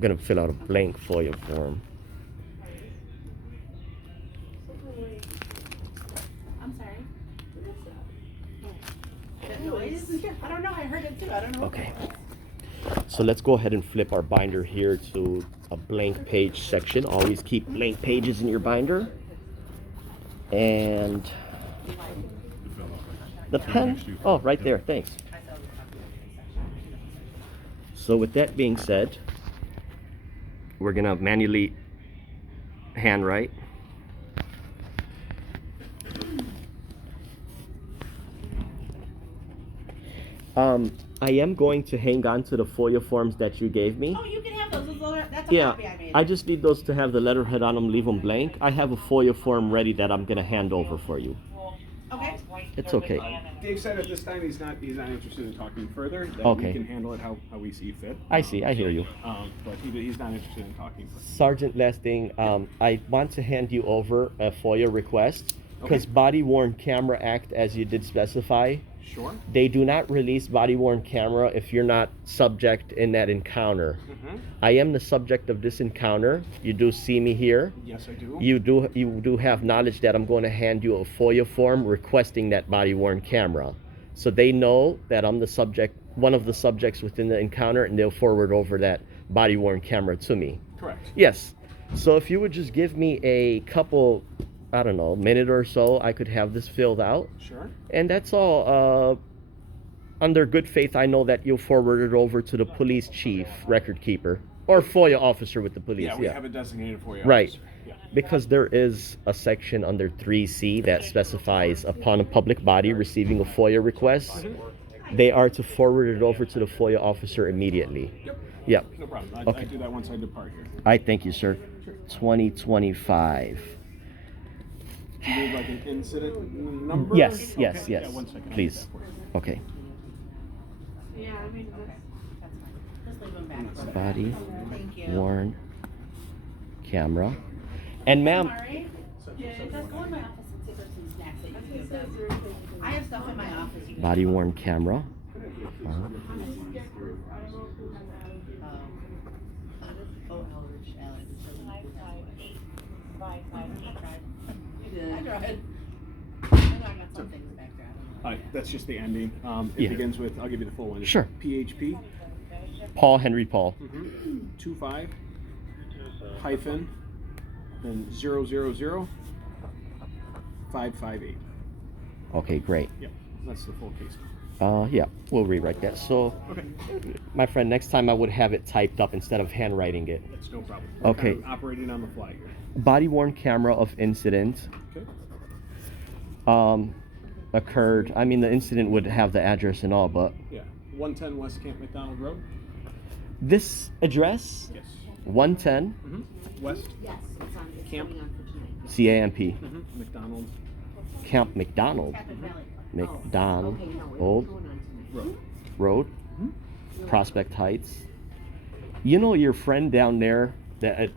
going to fill out a blank FOIA form. I'm sorry. That noise? I don't know, I heard it too, I don't know. Okay. So let's go ahead and flip our binder here to a blank page section. Always keep blank pages in your binder. And the pen, oh, right there, thanks. So with that being said, we're gonna manually handwrite. I am going to hang on to the FOIA forms that you gave me. Oh, you can have those, that's a Yeah, copy I made. I just need those to have the letterhead on them, leave them blank. I have a FOIA form ready that I'm gonna hand over for you. Okay. It's okay. Dave said at this time he's not interested in talking further. That Okay. We can handle it how we see fit. I see, I hear you. But he's not interested in talking further. Sergeant, last thing, I want to hand you over a FOIA request, because Okay. Body Worn Camera Act, as you did specify, Sure. they do not release body worn camera if you're not subject in that encounter. Mm-hmm. I am the subject of this encounter. You do see me here. Yes, I do. You do have knowledge that I'm going to hand you a FOIA form requesting that body worn camera. So they know that I'm the subject, one of the subjects within the encounter, and they'll forward over that body worn camera to me. Correct. Yes. So if you would just give me a couple, I don't know, minute or so, I could have this filled out. Sure. And that's all. Under good faith, I know that you'll forward it over to the police chief, record keeper, or FOIA officer with the police. Yeah, we have a designated for you. Right. Officer. Yeah. Because there is a section under 3C that specifies upon a public body receiving a FOIA request, they are to forward it over to the FOIA officer immediately. Yep. Yep. No problem. I Okay. do that once I depart here. I thank you, sir. 2025. Do you need like an incident number? Yes, Okay. yes, yes. Yeah, 1 second. I'll Please. get that for you. Okay. Yeah, I mean, That's fine. Just leave them back. Body Thank you. worn camera. And ma'am, Sorry. Yeah, just go in my office and see if there's some snacks that you can give them. I have stuff in my office. You can body worn camera. Uh-huh. Oh, Eldridge, Alex. I tried. I know I got some things back there. I don't know. That's just the ending. It Yeah. begins with, I'll give you the full one. It's Sure. PHP Paul Henry Paul. 25 hyphen then 000-558. Okay, great. Yep, that's the full case. Yeah, we'll rewrite that. So, Okay, my friend, next time I would have it typed up instead of handwriting it. that's no problem. Okay. Kind of operating on the fly here. Body-worn camera of incident Okay. occurred. I mean, the incident would have the address and all, but Yeah, 110 West Camp McDonald Road. this address, Yes. 110 West Yes, it's on. It's Camp. coming on for tonight. CAMP, McDonald Camp McDonald, Captain Valley. McDonald Okay, no, it's Old going on tonight. Road. Road, Prospect Heights. You know your friend down there, the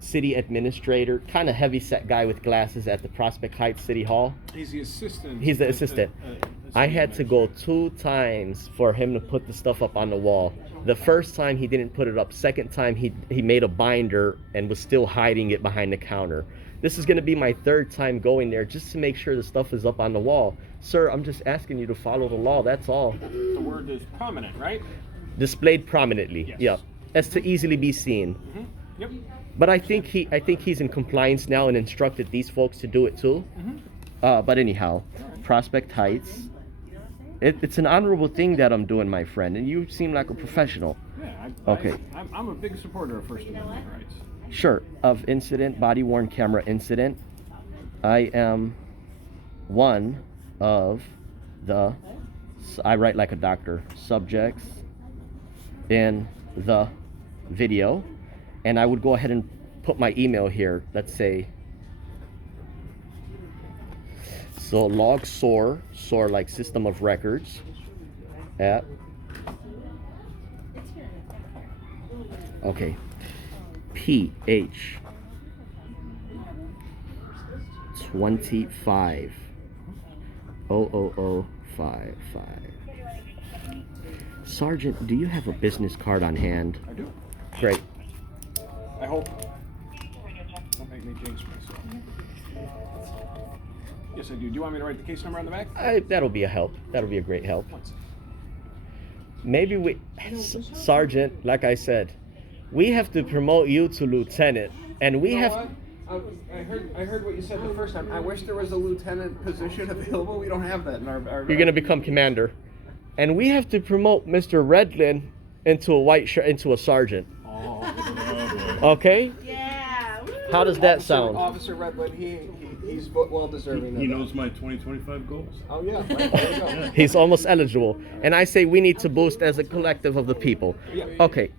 city administrator, kind of heavy-set guy with glasses at the Prospect Heights City Hall? He's the assistant. He's the assistant. I had to go 2 times for him to put the stuff up on the wall. The first time he didn't put it up. Second time he made a binder and was still hiding it behind the counter. This is going to be my 3rd time going there just to make sure the stuff is up on the wall. Sir, I'm just asking you to follow the law, that's all. The word is prominent, right? Displayed prominently. Yes. Yep. As to easily be seen. Yep. But I think he's in compliance now and instructed these folks to do it too. But anyhow, Prospect Heights. It's an honorable thing that I'm doing, my friend, and you seem like a professional. Yeah. Okay. I'm a big supporter of First Amendment rights. Sure. Of incident, body-worn camera incident. I am one of the, I write like a doctor, subjects in the video. And I would go ahead and put my email here. Let's say, so log SOAR like system of records at, okay, PH 25 00055. Sergeant, do you have a business card on hand? I do. Great. I hope. Don't make me jinx myself. Yes, I do. Do you want me to write the case number on the back? That'll be a help. That'll be a great help. One second. Maybe Sergeant, like I said, we have to promote you to lieutenant, and we have. I heard what you said the first time. I wish there was a lieutenant position available. We don't have that in our You're gonna become commander, and we have to promote Mr. Redlin into a white shirt, into a sergeant. Oh. Okay? Yeah. Woo. How does that sound? Officer Redwood, he's well deserving. He knows my 2025 goals. Oh yeah, right, there you go. He's almost eligible, and I say we need to boost as a collective of the people. Yeah. Okay.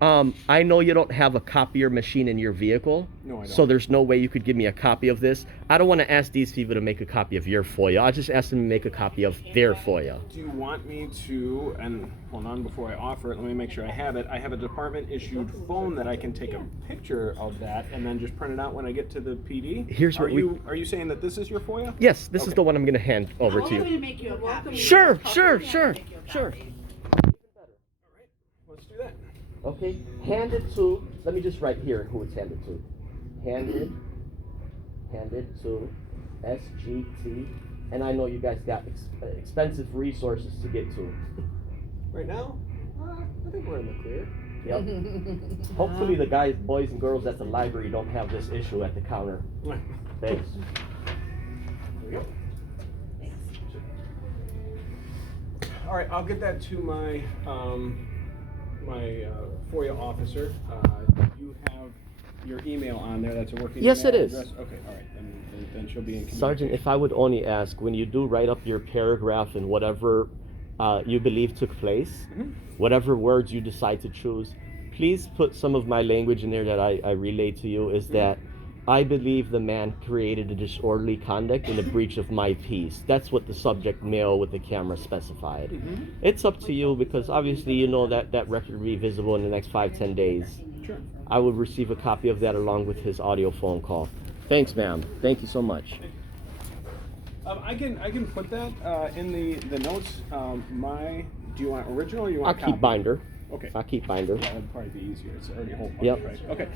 I know you don't have a copier machine in your vehicle, No, I don't. so there's no way you could give me a copy of this. I don't want to ask these people to make a copy of your FOIA. I'll just ask them to make a copy of their FOIA. Do you want me to, and hold on before I offer it, let me make sure I have it. I have a department issued phone that I can take a picture of that and then just print it out when I get to the PD. Here's what Are you saying that this is your FOIA? Yes, this is Okay. the one I'm going to hand over I'm to going you. to make you a copy. Sure. Let's Let's do that. Okay, handed to, let me just write here who it's handed to. Handed to SGT, and I know you guys got expensive resources to get to. Right now, I think we're in the clear. Yep. Hopefully the guys, boys and girls at the library don't have this issue at the counter. Thanks. There we go. All right, I'll get that to my FOIA officer. You have your email on there. That's a working Yes, email it is. address? Okay, all right. Then she'll be in communication. Sergeant, if I would only ask, when you do write up your paragraph and whatever you believe took place, whatever words you decide to choose, please put some of my language in there that I relay to you, is that I believe the man created a disorderly conduct in a breach of my peace. That's what the subject male with the camera specified. It's up to you, because obviously you know that that record will be visible in the next 5-10 days. Sure. I will receive a copy of that along with his audio phone call. Thanks, ma'am. Thank you so much. I can put that in the notes. Do you want original or you want I'll copy? keep binder. Okay. I'll keep binder. Yeah, that'd probably be easier. It's already a whole bunch, Yep. right? Okay.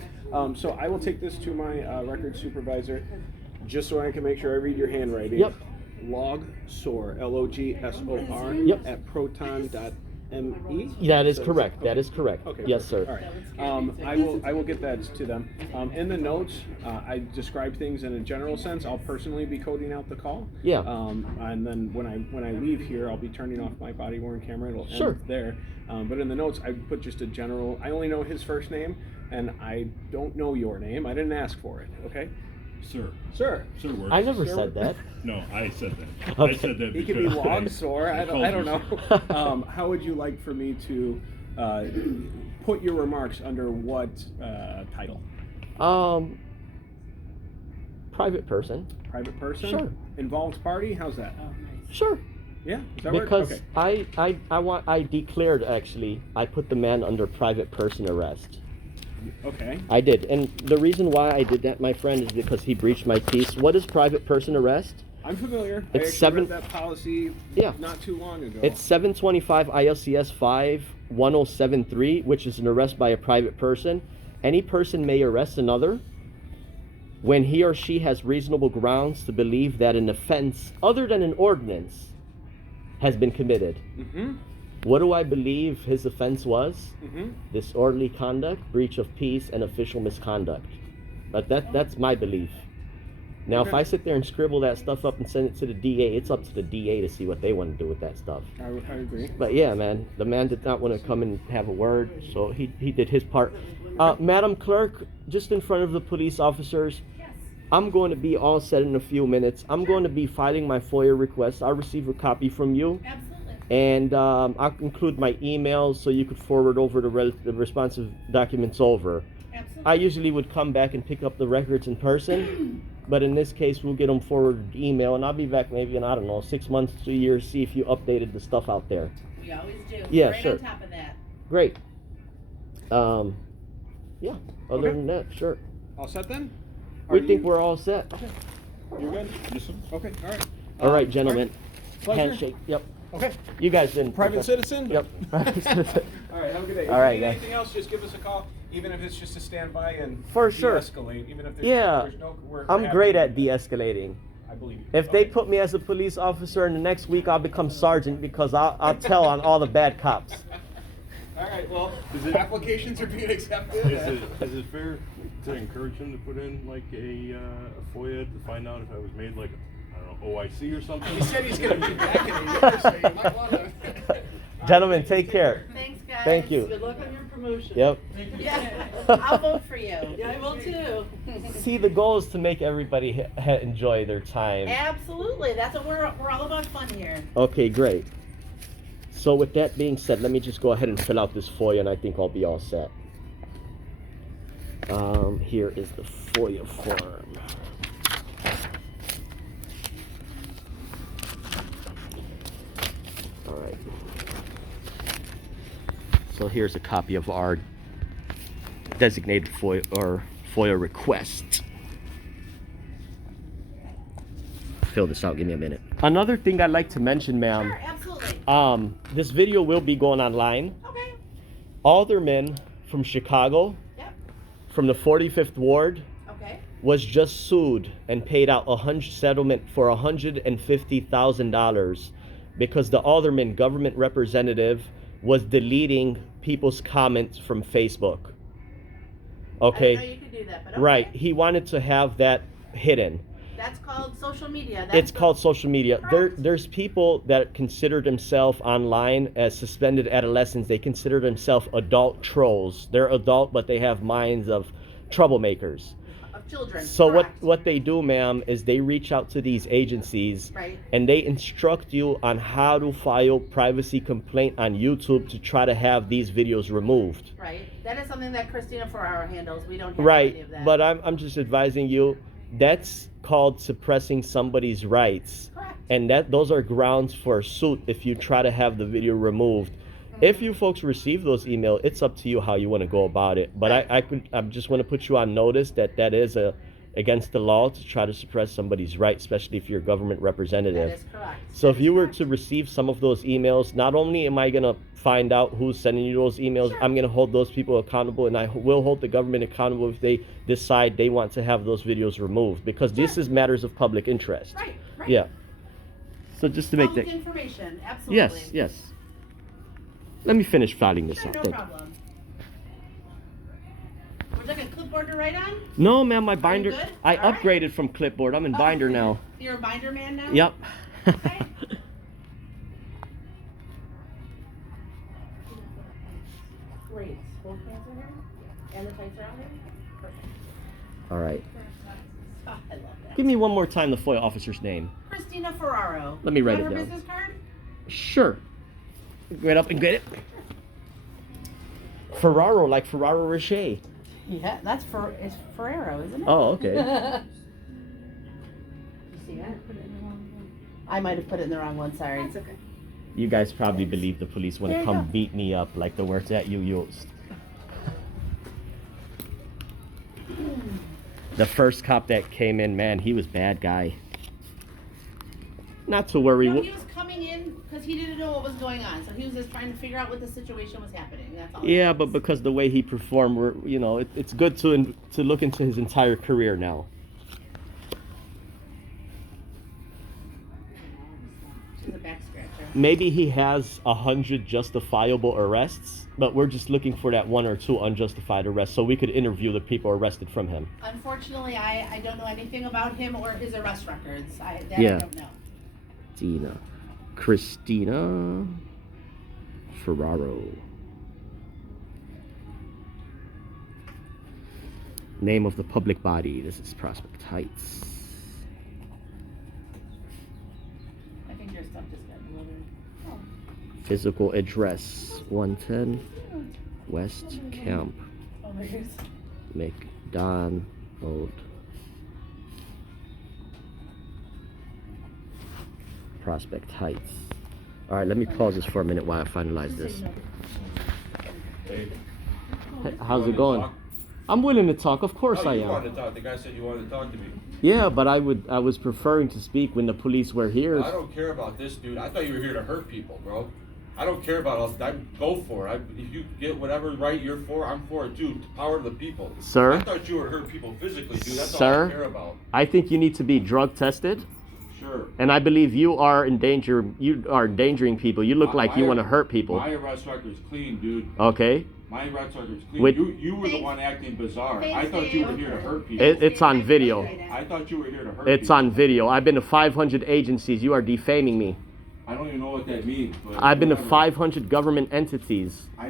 So I will take this to my record supervisor, just so I can make sure I read your handwriting. Yep. Log SOAR, LOGSOR, Yep. at proton.me. M-E? That is So- correct. okay. That is correct. Okay. Yes, sir. All right. I will get that to them. In the notes, I describe things in a general sense. I'll personally be coding out the call. Yeah. And then when I leave here, I'll be turning off my body worn camera. It'll end Sure. there. But in the notes, I put just a general. I only know his first name, and I don't know your name. I didn't ask for it. Okay. Sir. Sir. Sir works. I never Sir, said that. No, I said that. Okay. I said that He could be because log sore. I called don't you know. How would you like for me to put your remarks under what title? Private person. Private person? Sure. Involved party? How's that? Sure. Yeah? Does that Because work? Okay. I declared actually I put the man under private person arrest. Okay. I did, and the reason why I did that, my friend, is because he breached my peace. What is private person arrest? I'm familiar. It's I actually seven- read that policy Yeah. not too long ago. It's 725 ILCS 51073, which is an arrest by a private person. Any person may arrest another when he or she has reasonable grounds to believe that an offense other than an ordinance has been committed. Mm-hmm. What do I believe his offense was? Mm-hmm. Disorderly conduct, breach of peace, and official misconduct. But that's my belief. Now, if Okay. I sit there and scribble that stuff up and send it to the DA, it's up to the DA to see what they want to do with that stuff. I agree. But yeah, man, the man did not want to come and have a word, so he did his part. Madam Clerk, just in front of the police officers, I'm going to be all set in a few minutes. I'm going to be filing my FOIA request. I'll receive a copy from you. Absolutely. And I'll include my emails so you could forward over the responsive documents over. Absolutely. I usually would come back and pick up the records in person, but in this case, we'll get them forwarded email, and I'll be back maybe in, I don't know, 6 months to a year, see if you updated the stuff out there. We always do. Yeah, right sure. on top of that. Great. Yeah, other Okay. than that, sure. All set then? We Are think you- we're all set. Okay. You're good? Yes, sir. Okay, all right. All right, gentlemen. Pleasure. Handshake. Yep. Okay. You guys didn't. Private citizen? Yep. Private citizen. All right, have a good day. All right, If you need guys. anything else, just give us a call, even if it's just to stand by and For sure. de-escalate, even if there's, Yeah, there's no... we're I'm happy great to at do that. de-escalating. I believe you. If they Okay. put me as a police officer and the next week I'll become sergeant because I'll tell on all the bad cops. All right, well, Is it- applications are being accepted. Is it fair to encourage him to put in like a FOIA to find out if I was made like, I don't know, OIC or something? He said he's going to be back in a year, so you might want to... Gentlemen, take care. Thanks, guys. Thank you. Good luck on your promotion. Yep. Yeah, I'll vote for you. Yeah, I will too. See, the goal is to make everybody enjoy their time. Absolutely. That's what we're all about fun here. Okay, great. So with that being said, let me just go ahead and fill out this FOIA and I think I'll be all set. Here is the FOIA form. All right. So here's a copy of our designated FOIA request. Fill this out, give me a minute. Another thing I'd like to mention, ma'am, Sure, absolutely. this video will be going online. Okay. Alderman from Chicago, Yep. from the 45th Ward, Okay. was just sued and paid out settlement for $150,000 because the alderman government representative was deleting people's comments from Facebook. I didn't know Okay, you could do that, but okay. right. He wanted to have that hidden. That's called social media. It's called social media. Correct. There's people that consider themselves online as suspended adolescents. They consider themselves adult trolls. They're adult, but they have minds of troublemakers. Of children. So Correct. what they do, ma'am, is they reach out to these agencies Right. and they instruct you on how to file privacy complaint on YouTube to try to have these videos removed. Right. That is something that Christina 4-Hour handles. We don't have any Right, of that. but I'm just advising you, that's called suppressing somebody's rights. Correct. And those are grounds for a suit if you try to have the video removed. If you folks receive those emails, it's up to you how you want to go about it. But I just want to put you on notice that is against the law to try to suppress somebody's rights, especially if you're a government representative. That is correct. So That if is you were correct. to receive some of those emails, not only am I going to find out who's sending you those emails, Sure. I'm going to hold those people accountable, and I will hold the government accountable if they decide they want to have those videos removed, because this is matters of public interest. Right. Right. Yeah. So just to make Public that... information. Absolutely. Yes, yes. Let me finish filing this Sure, out. no Thank you. problem. Would you like a clipboard to write on? No, ma'am, my binder. good? I All right. upgraded from clipboard. I'm in binder now. You're a binder man now? Yep. Okay. Great. Both hands are here? And the tights are out here? Perfect. All right. Oh, I love that. Give me one more time the FOIA officer's name. Christina Ferraro. Let me write You it want her down. business card? Sure. Right up and get it. Ferraro, like Ferraro Rocher. Yeah, that's it's Ferrero, isn't it? Oh, okay. You see that? I might have put it in the wrong one, sorry. That's okay. You guys probably believe the police want There to you come go. beat me up like the words that you used. The first cop that came in, man, he was bad guy. Not to worry. No, he was coming in because he didn't know what was going on, so he was just trying to figure out what the situation was happening. That's all. Yeah, but because the way he performed, it's good to look into his entire career now. She's a back scratcher. Maybe he has 100 justifiable arrests, but we're just looking for that 1 or 2 unjustified arrests so we could interview the people arrested from him. Unfortunately, I don't know anything about him or his arrest records. I Yeah. don't know. Christina Ferraro. Name of the public body. This is Prospect Heights. I think your stuff just got delivered. Oh. Physical address 110 West Camp Oh my goodness. McDonald. Prospect Heights. All right, let me pause this for a minute while I finalize this. Hey, Hey, how's it wanted to going? talk? I'm willing to talk. Of course I You am. wanted to talk. The guy said you wanted to talk to me. Yeah, but I was preferring to speak when the police were here. I don't care about this, dude. I thought you were here to hurt people, bro. I don't care about all that. Go for it. If you get whatever right you're for, I'm for it too. Power to the people. Sir? I thought you were hurt people physically, dude. That's all Sir? I care about. I think you need to be drug tested. Sure. And I believe you are endangering people. You look like you want to hurt people. My arrest record's clean, dude. Okay. My arrest record's clean. With- You were the one acting bizarre. I thought you were here to hurt people. It's on video. I thought you were here to hurt It's people. on video. I've been to 500 agencies. You are defaming me. I don't even know what that means. But I've been to whatever. 500 government entities. I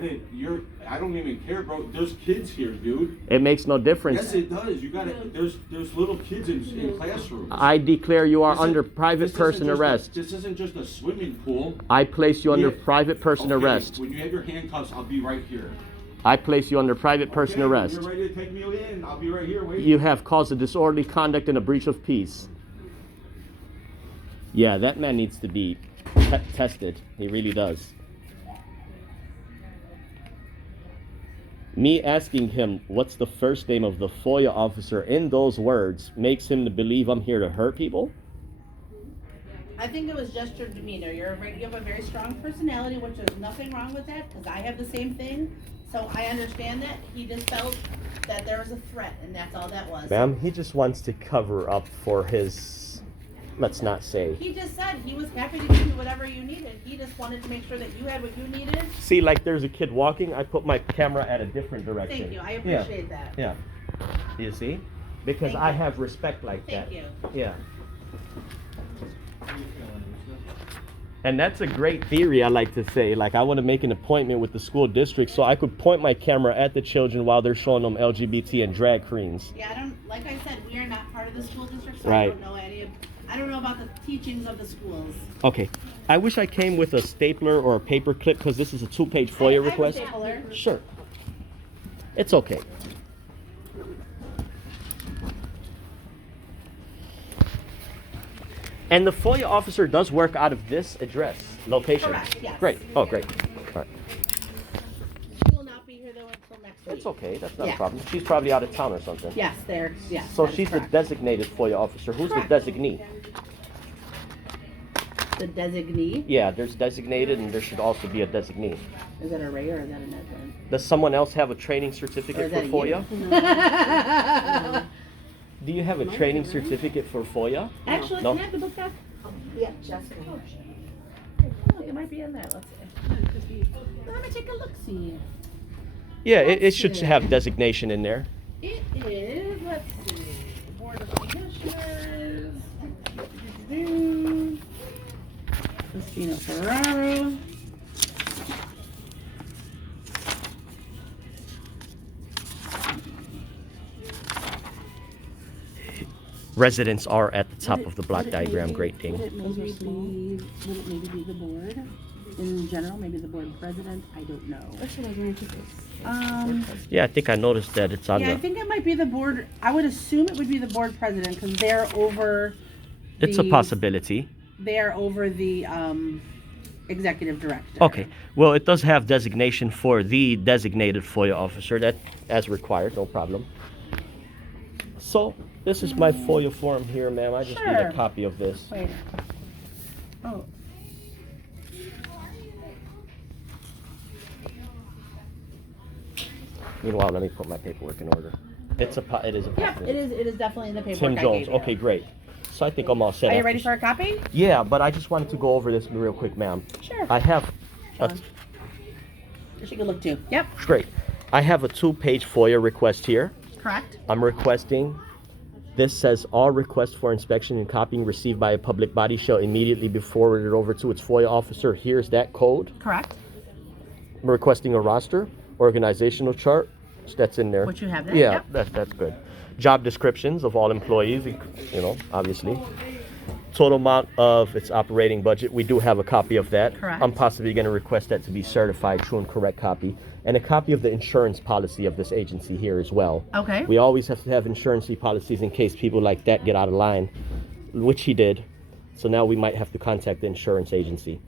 don't even care, bro. There's kids here, dude. It makes no difference. Yes, it does. You gotta. There's little kids in classrooms. I declare you are This under isn't- private this isn't person just arrest. This isn't just a swimming pool. I place you under Yeah. private person Okay, arrest. When you have your handcuffs, I'll be right here. I place you under private person Okay, when arrest. You're ready to take me in. I'll be right here. Wait. You have caused a disorderly conduct and a breach of peace. Yeah, that man needs to be tested. He really does. Me asking him what's the first name of the FOIA officer in those words makes him to believe I'm here to hurt people? I think it was just your demeanor. You have a very strong personality, which there's nothing wrong with that, because I have the same thing. So I understand that. He just felt that there was a threat, and that's all that was. Ma'am, he just wants to cover up for his, let's not say. He just said he was happy to give you whatever you needed. He just wanted to make sure that you had what you needed. See, like there's a kid walking, I put my camera at a different direction. Thank you. I appreciate that. Yeah. You see? Because Thank I you. have respect like Thank that. you. Yeah. And that's a great theory, I like to say. Like, I want to make an appointment with the school district so I could point my camera at the children while they're showing them LGBT and drag queens. Yeah, like I said, we are not part of the school district, so Right. I don't know about the teachings of the schools. Okay. I wish I came with a stapler or a paper clip because this is a 2-page FOIA request. I have a stapler. Sure. It's okay. And the FOIA officer does work out of this address, location. Correct, yes. Great. Oh, great. All right. She will not be here though until next week. It's okay. That's not a Yeah. problem. She's probably out of town or something. Yes, yes. So that is she's the correct. designated FOIA officer. Who's Correct. the designee? The designee? Yeah, there's designated and there should also be a designee. Is that a Ray or is that a Nedlin? Does someone else have a training Or certificate is for that FOIA? you? Do you have a training certificate for FOIA? Actually, No? can I have the book back? Yeah, Jessica. Oh, it might be in there. Let's see. Let me take a look-see. Yeah, it Let's should see. have designation in there. It is, let's see, Board of Commissioners. Christina Ferraro. Residents are at the top Would it- of the block would it diagram. maybe- Great thing. Would it maybe be the board in general, maybe the board president? I don't know. Or should I grant you this? Yeah, I think I noticed that it's on Yeah, I the. think it might be the board, I would assume it would be the board president, because they're over. It's a the- possibility. They are over the, executive director. Okay. Well, it does have designation for the designated FOIA officer. That as required, no problem. So this is my FOIA form here, ma'am. I just need Sure. a copy of this. Wait. Oh. Meanwhile, let me put my paperwork in order. It is a Yeah, possibility. it is definitely in the paperwork Tim I Jones. gave you. Okay, great. So I think I'm all set. Are you after ready for a copy? Yeah, but I just wanted to go over this real quick, ma'am. Sure. I have a, Sean. She can look too. Yep, great. I have a 2-page FOIA request here. correct. I'm requesting, this says all requests for inspection and copying received by a public body shall immediately be forwarded over to its FOIA officer. Here's that code. Correct. I'm requesting a roster, organizational chart, that's in there. What you have there, Yeah, yep. that's good. Job descriptions of all employees, obviously. Total amount of its operating budget, we do have a copy of that. Correct. I'm possibly going to request that to be certified, true and correct copy. And a copy of the insurance policy of this agency here as well. Okay. We always have to have insurance policies in case people like that get out of line, which he did. So now we might have to contact the insurance agency.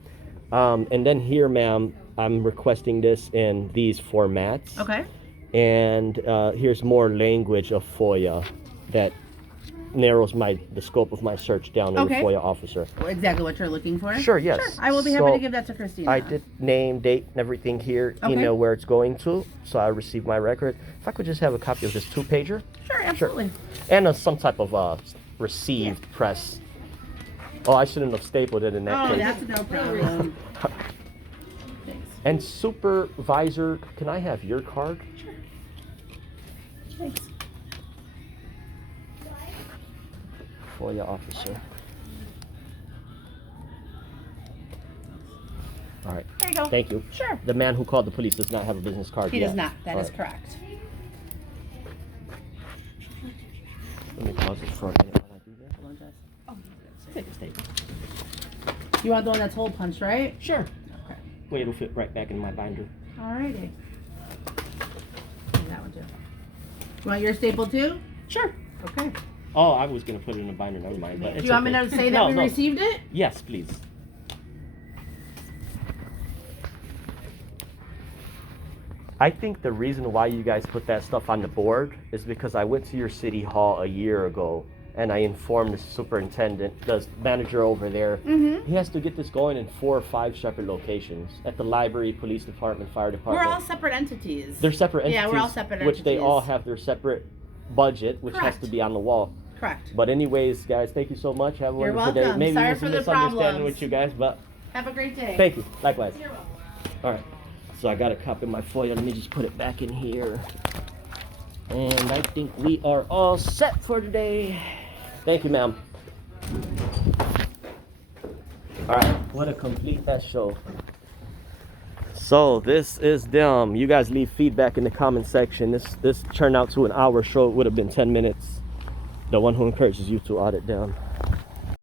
And then here, ma'am, I'm requesting this in these formats. Okay. And here's more language of FOIA that narrows the scope of my search down to Okay. the FOIA officer. Exactly what you're looking for? Sure, yes. Sure, I will be happy So, to give that to Christina. I did name, date, and everything here, Okay. email where it's going to, so I received my record. If I could just have a copy of this 2-pager. Sure, absolutely. And some type of received press. Oh, I shouldn't have stapled it in that Oh, case. that's no problem. Thanks. And supervisor, can I have your card? Thanks. FOIA officer. All right. There you go. Thank you. Sure. The man who called the police does not have a business card He yet. does not. That All is right. correct. Let me pause it for a minute while I do that. Hold on, Jess. Oh, take a statement. You want the one that's hole punched, right? Sure. Okay. Wait, it'll fit right back in my binder. Alrighty. And that one too. You want your staple too? Sure. Okay. Oh, I was gonna put it in a binder. Never mind. But Do it's you want me okay. to say that No, we no. received it? Yes, please. I think the reason why you guys put that stuff on the board is because I went to your city hall a year ago and I informed the superintendent, the manager over there. Mm-hmm. He has to get this going in 4 or 5 separate locations at the library, police department, fire We're department. all separate entities. They're separate entities, Yeah, we're all separate which they entities. all have their separate budget, which has Correct. to be on the wall. Correct. But anyways, guys, thank you so much. Have a You're wonderful day. welcome. Maybe Sorry there's for a the misunderstanding problems. with you guys, but Have a great day. thank you. Likewise. You're welcome. All right. So I got a copy of my FOIA. Let me just put it back in here. And I think we are all set for today. Thank you, ma'am. All right. What a complete show. So this is them. You guys leave feedback in the comment section. This turned out to an hour show. It would have been 10 minutes. The one who encourages you to audit down.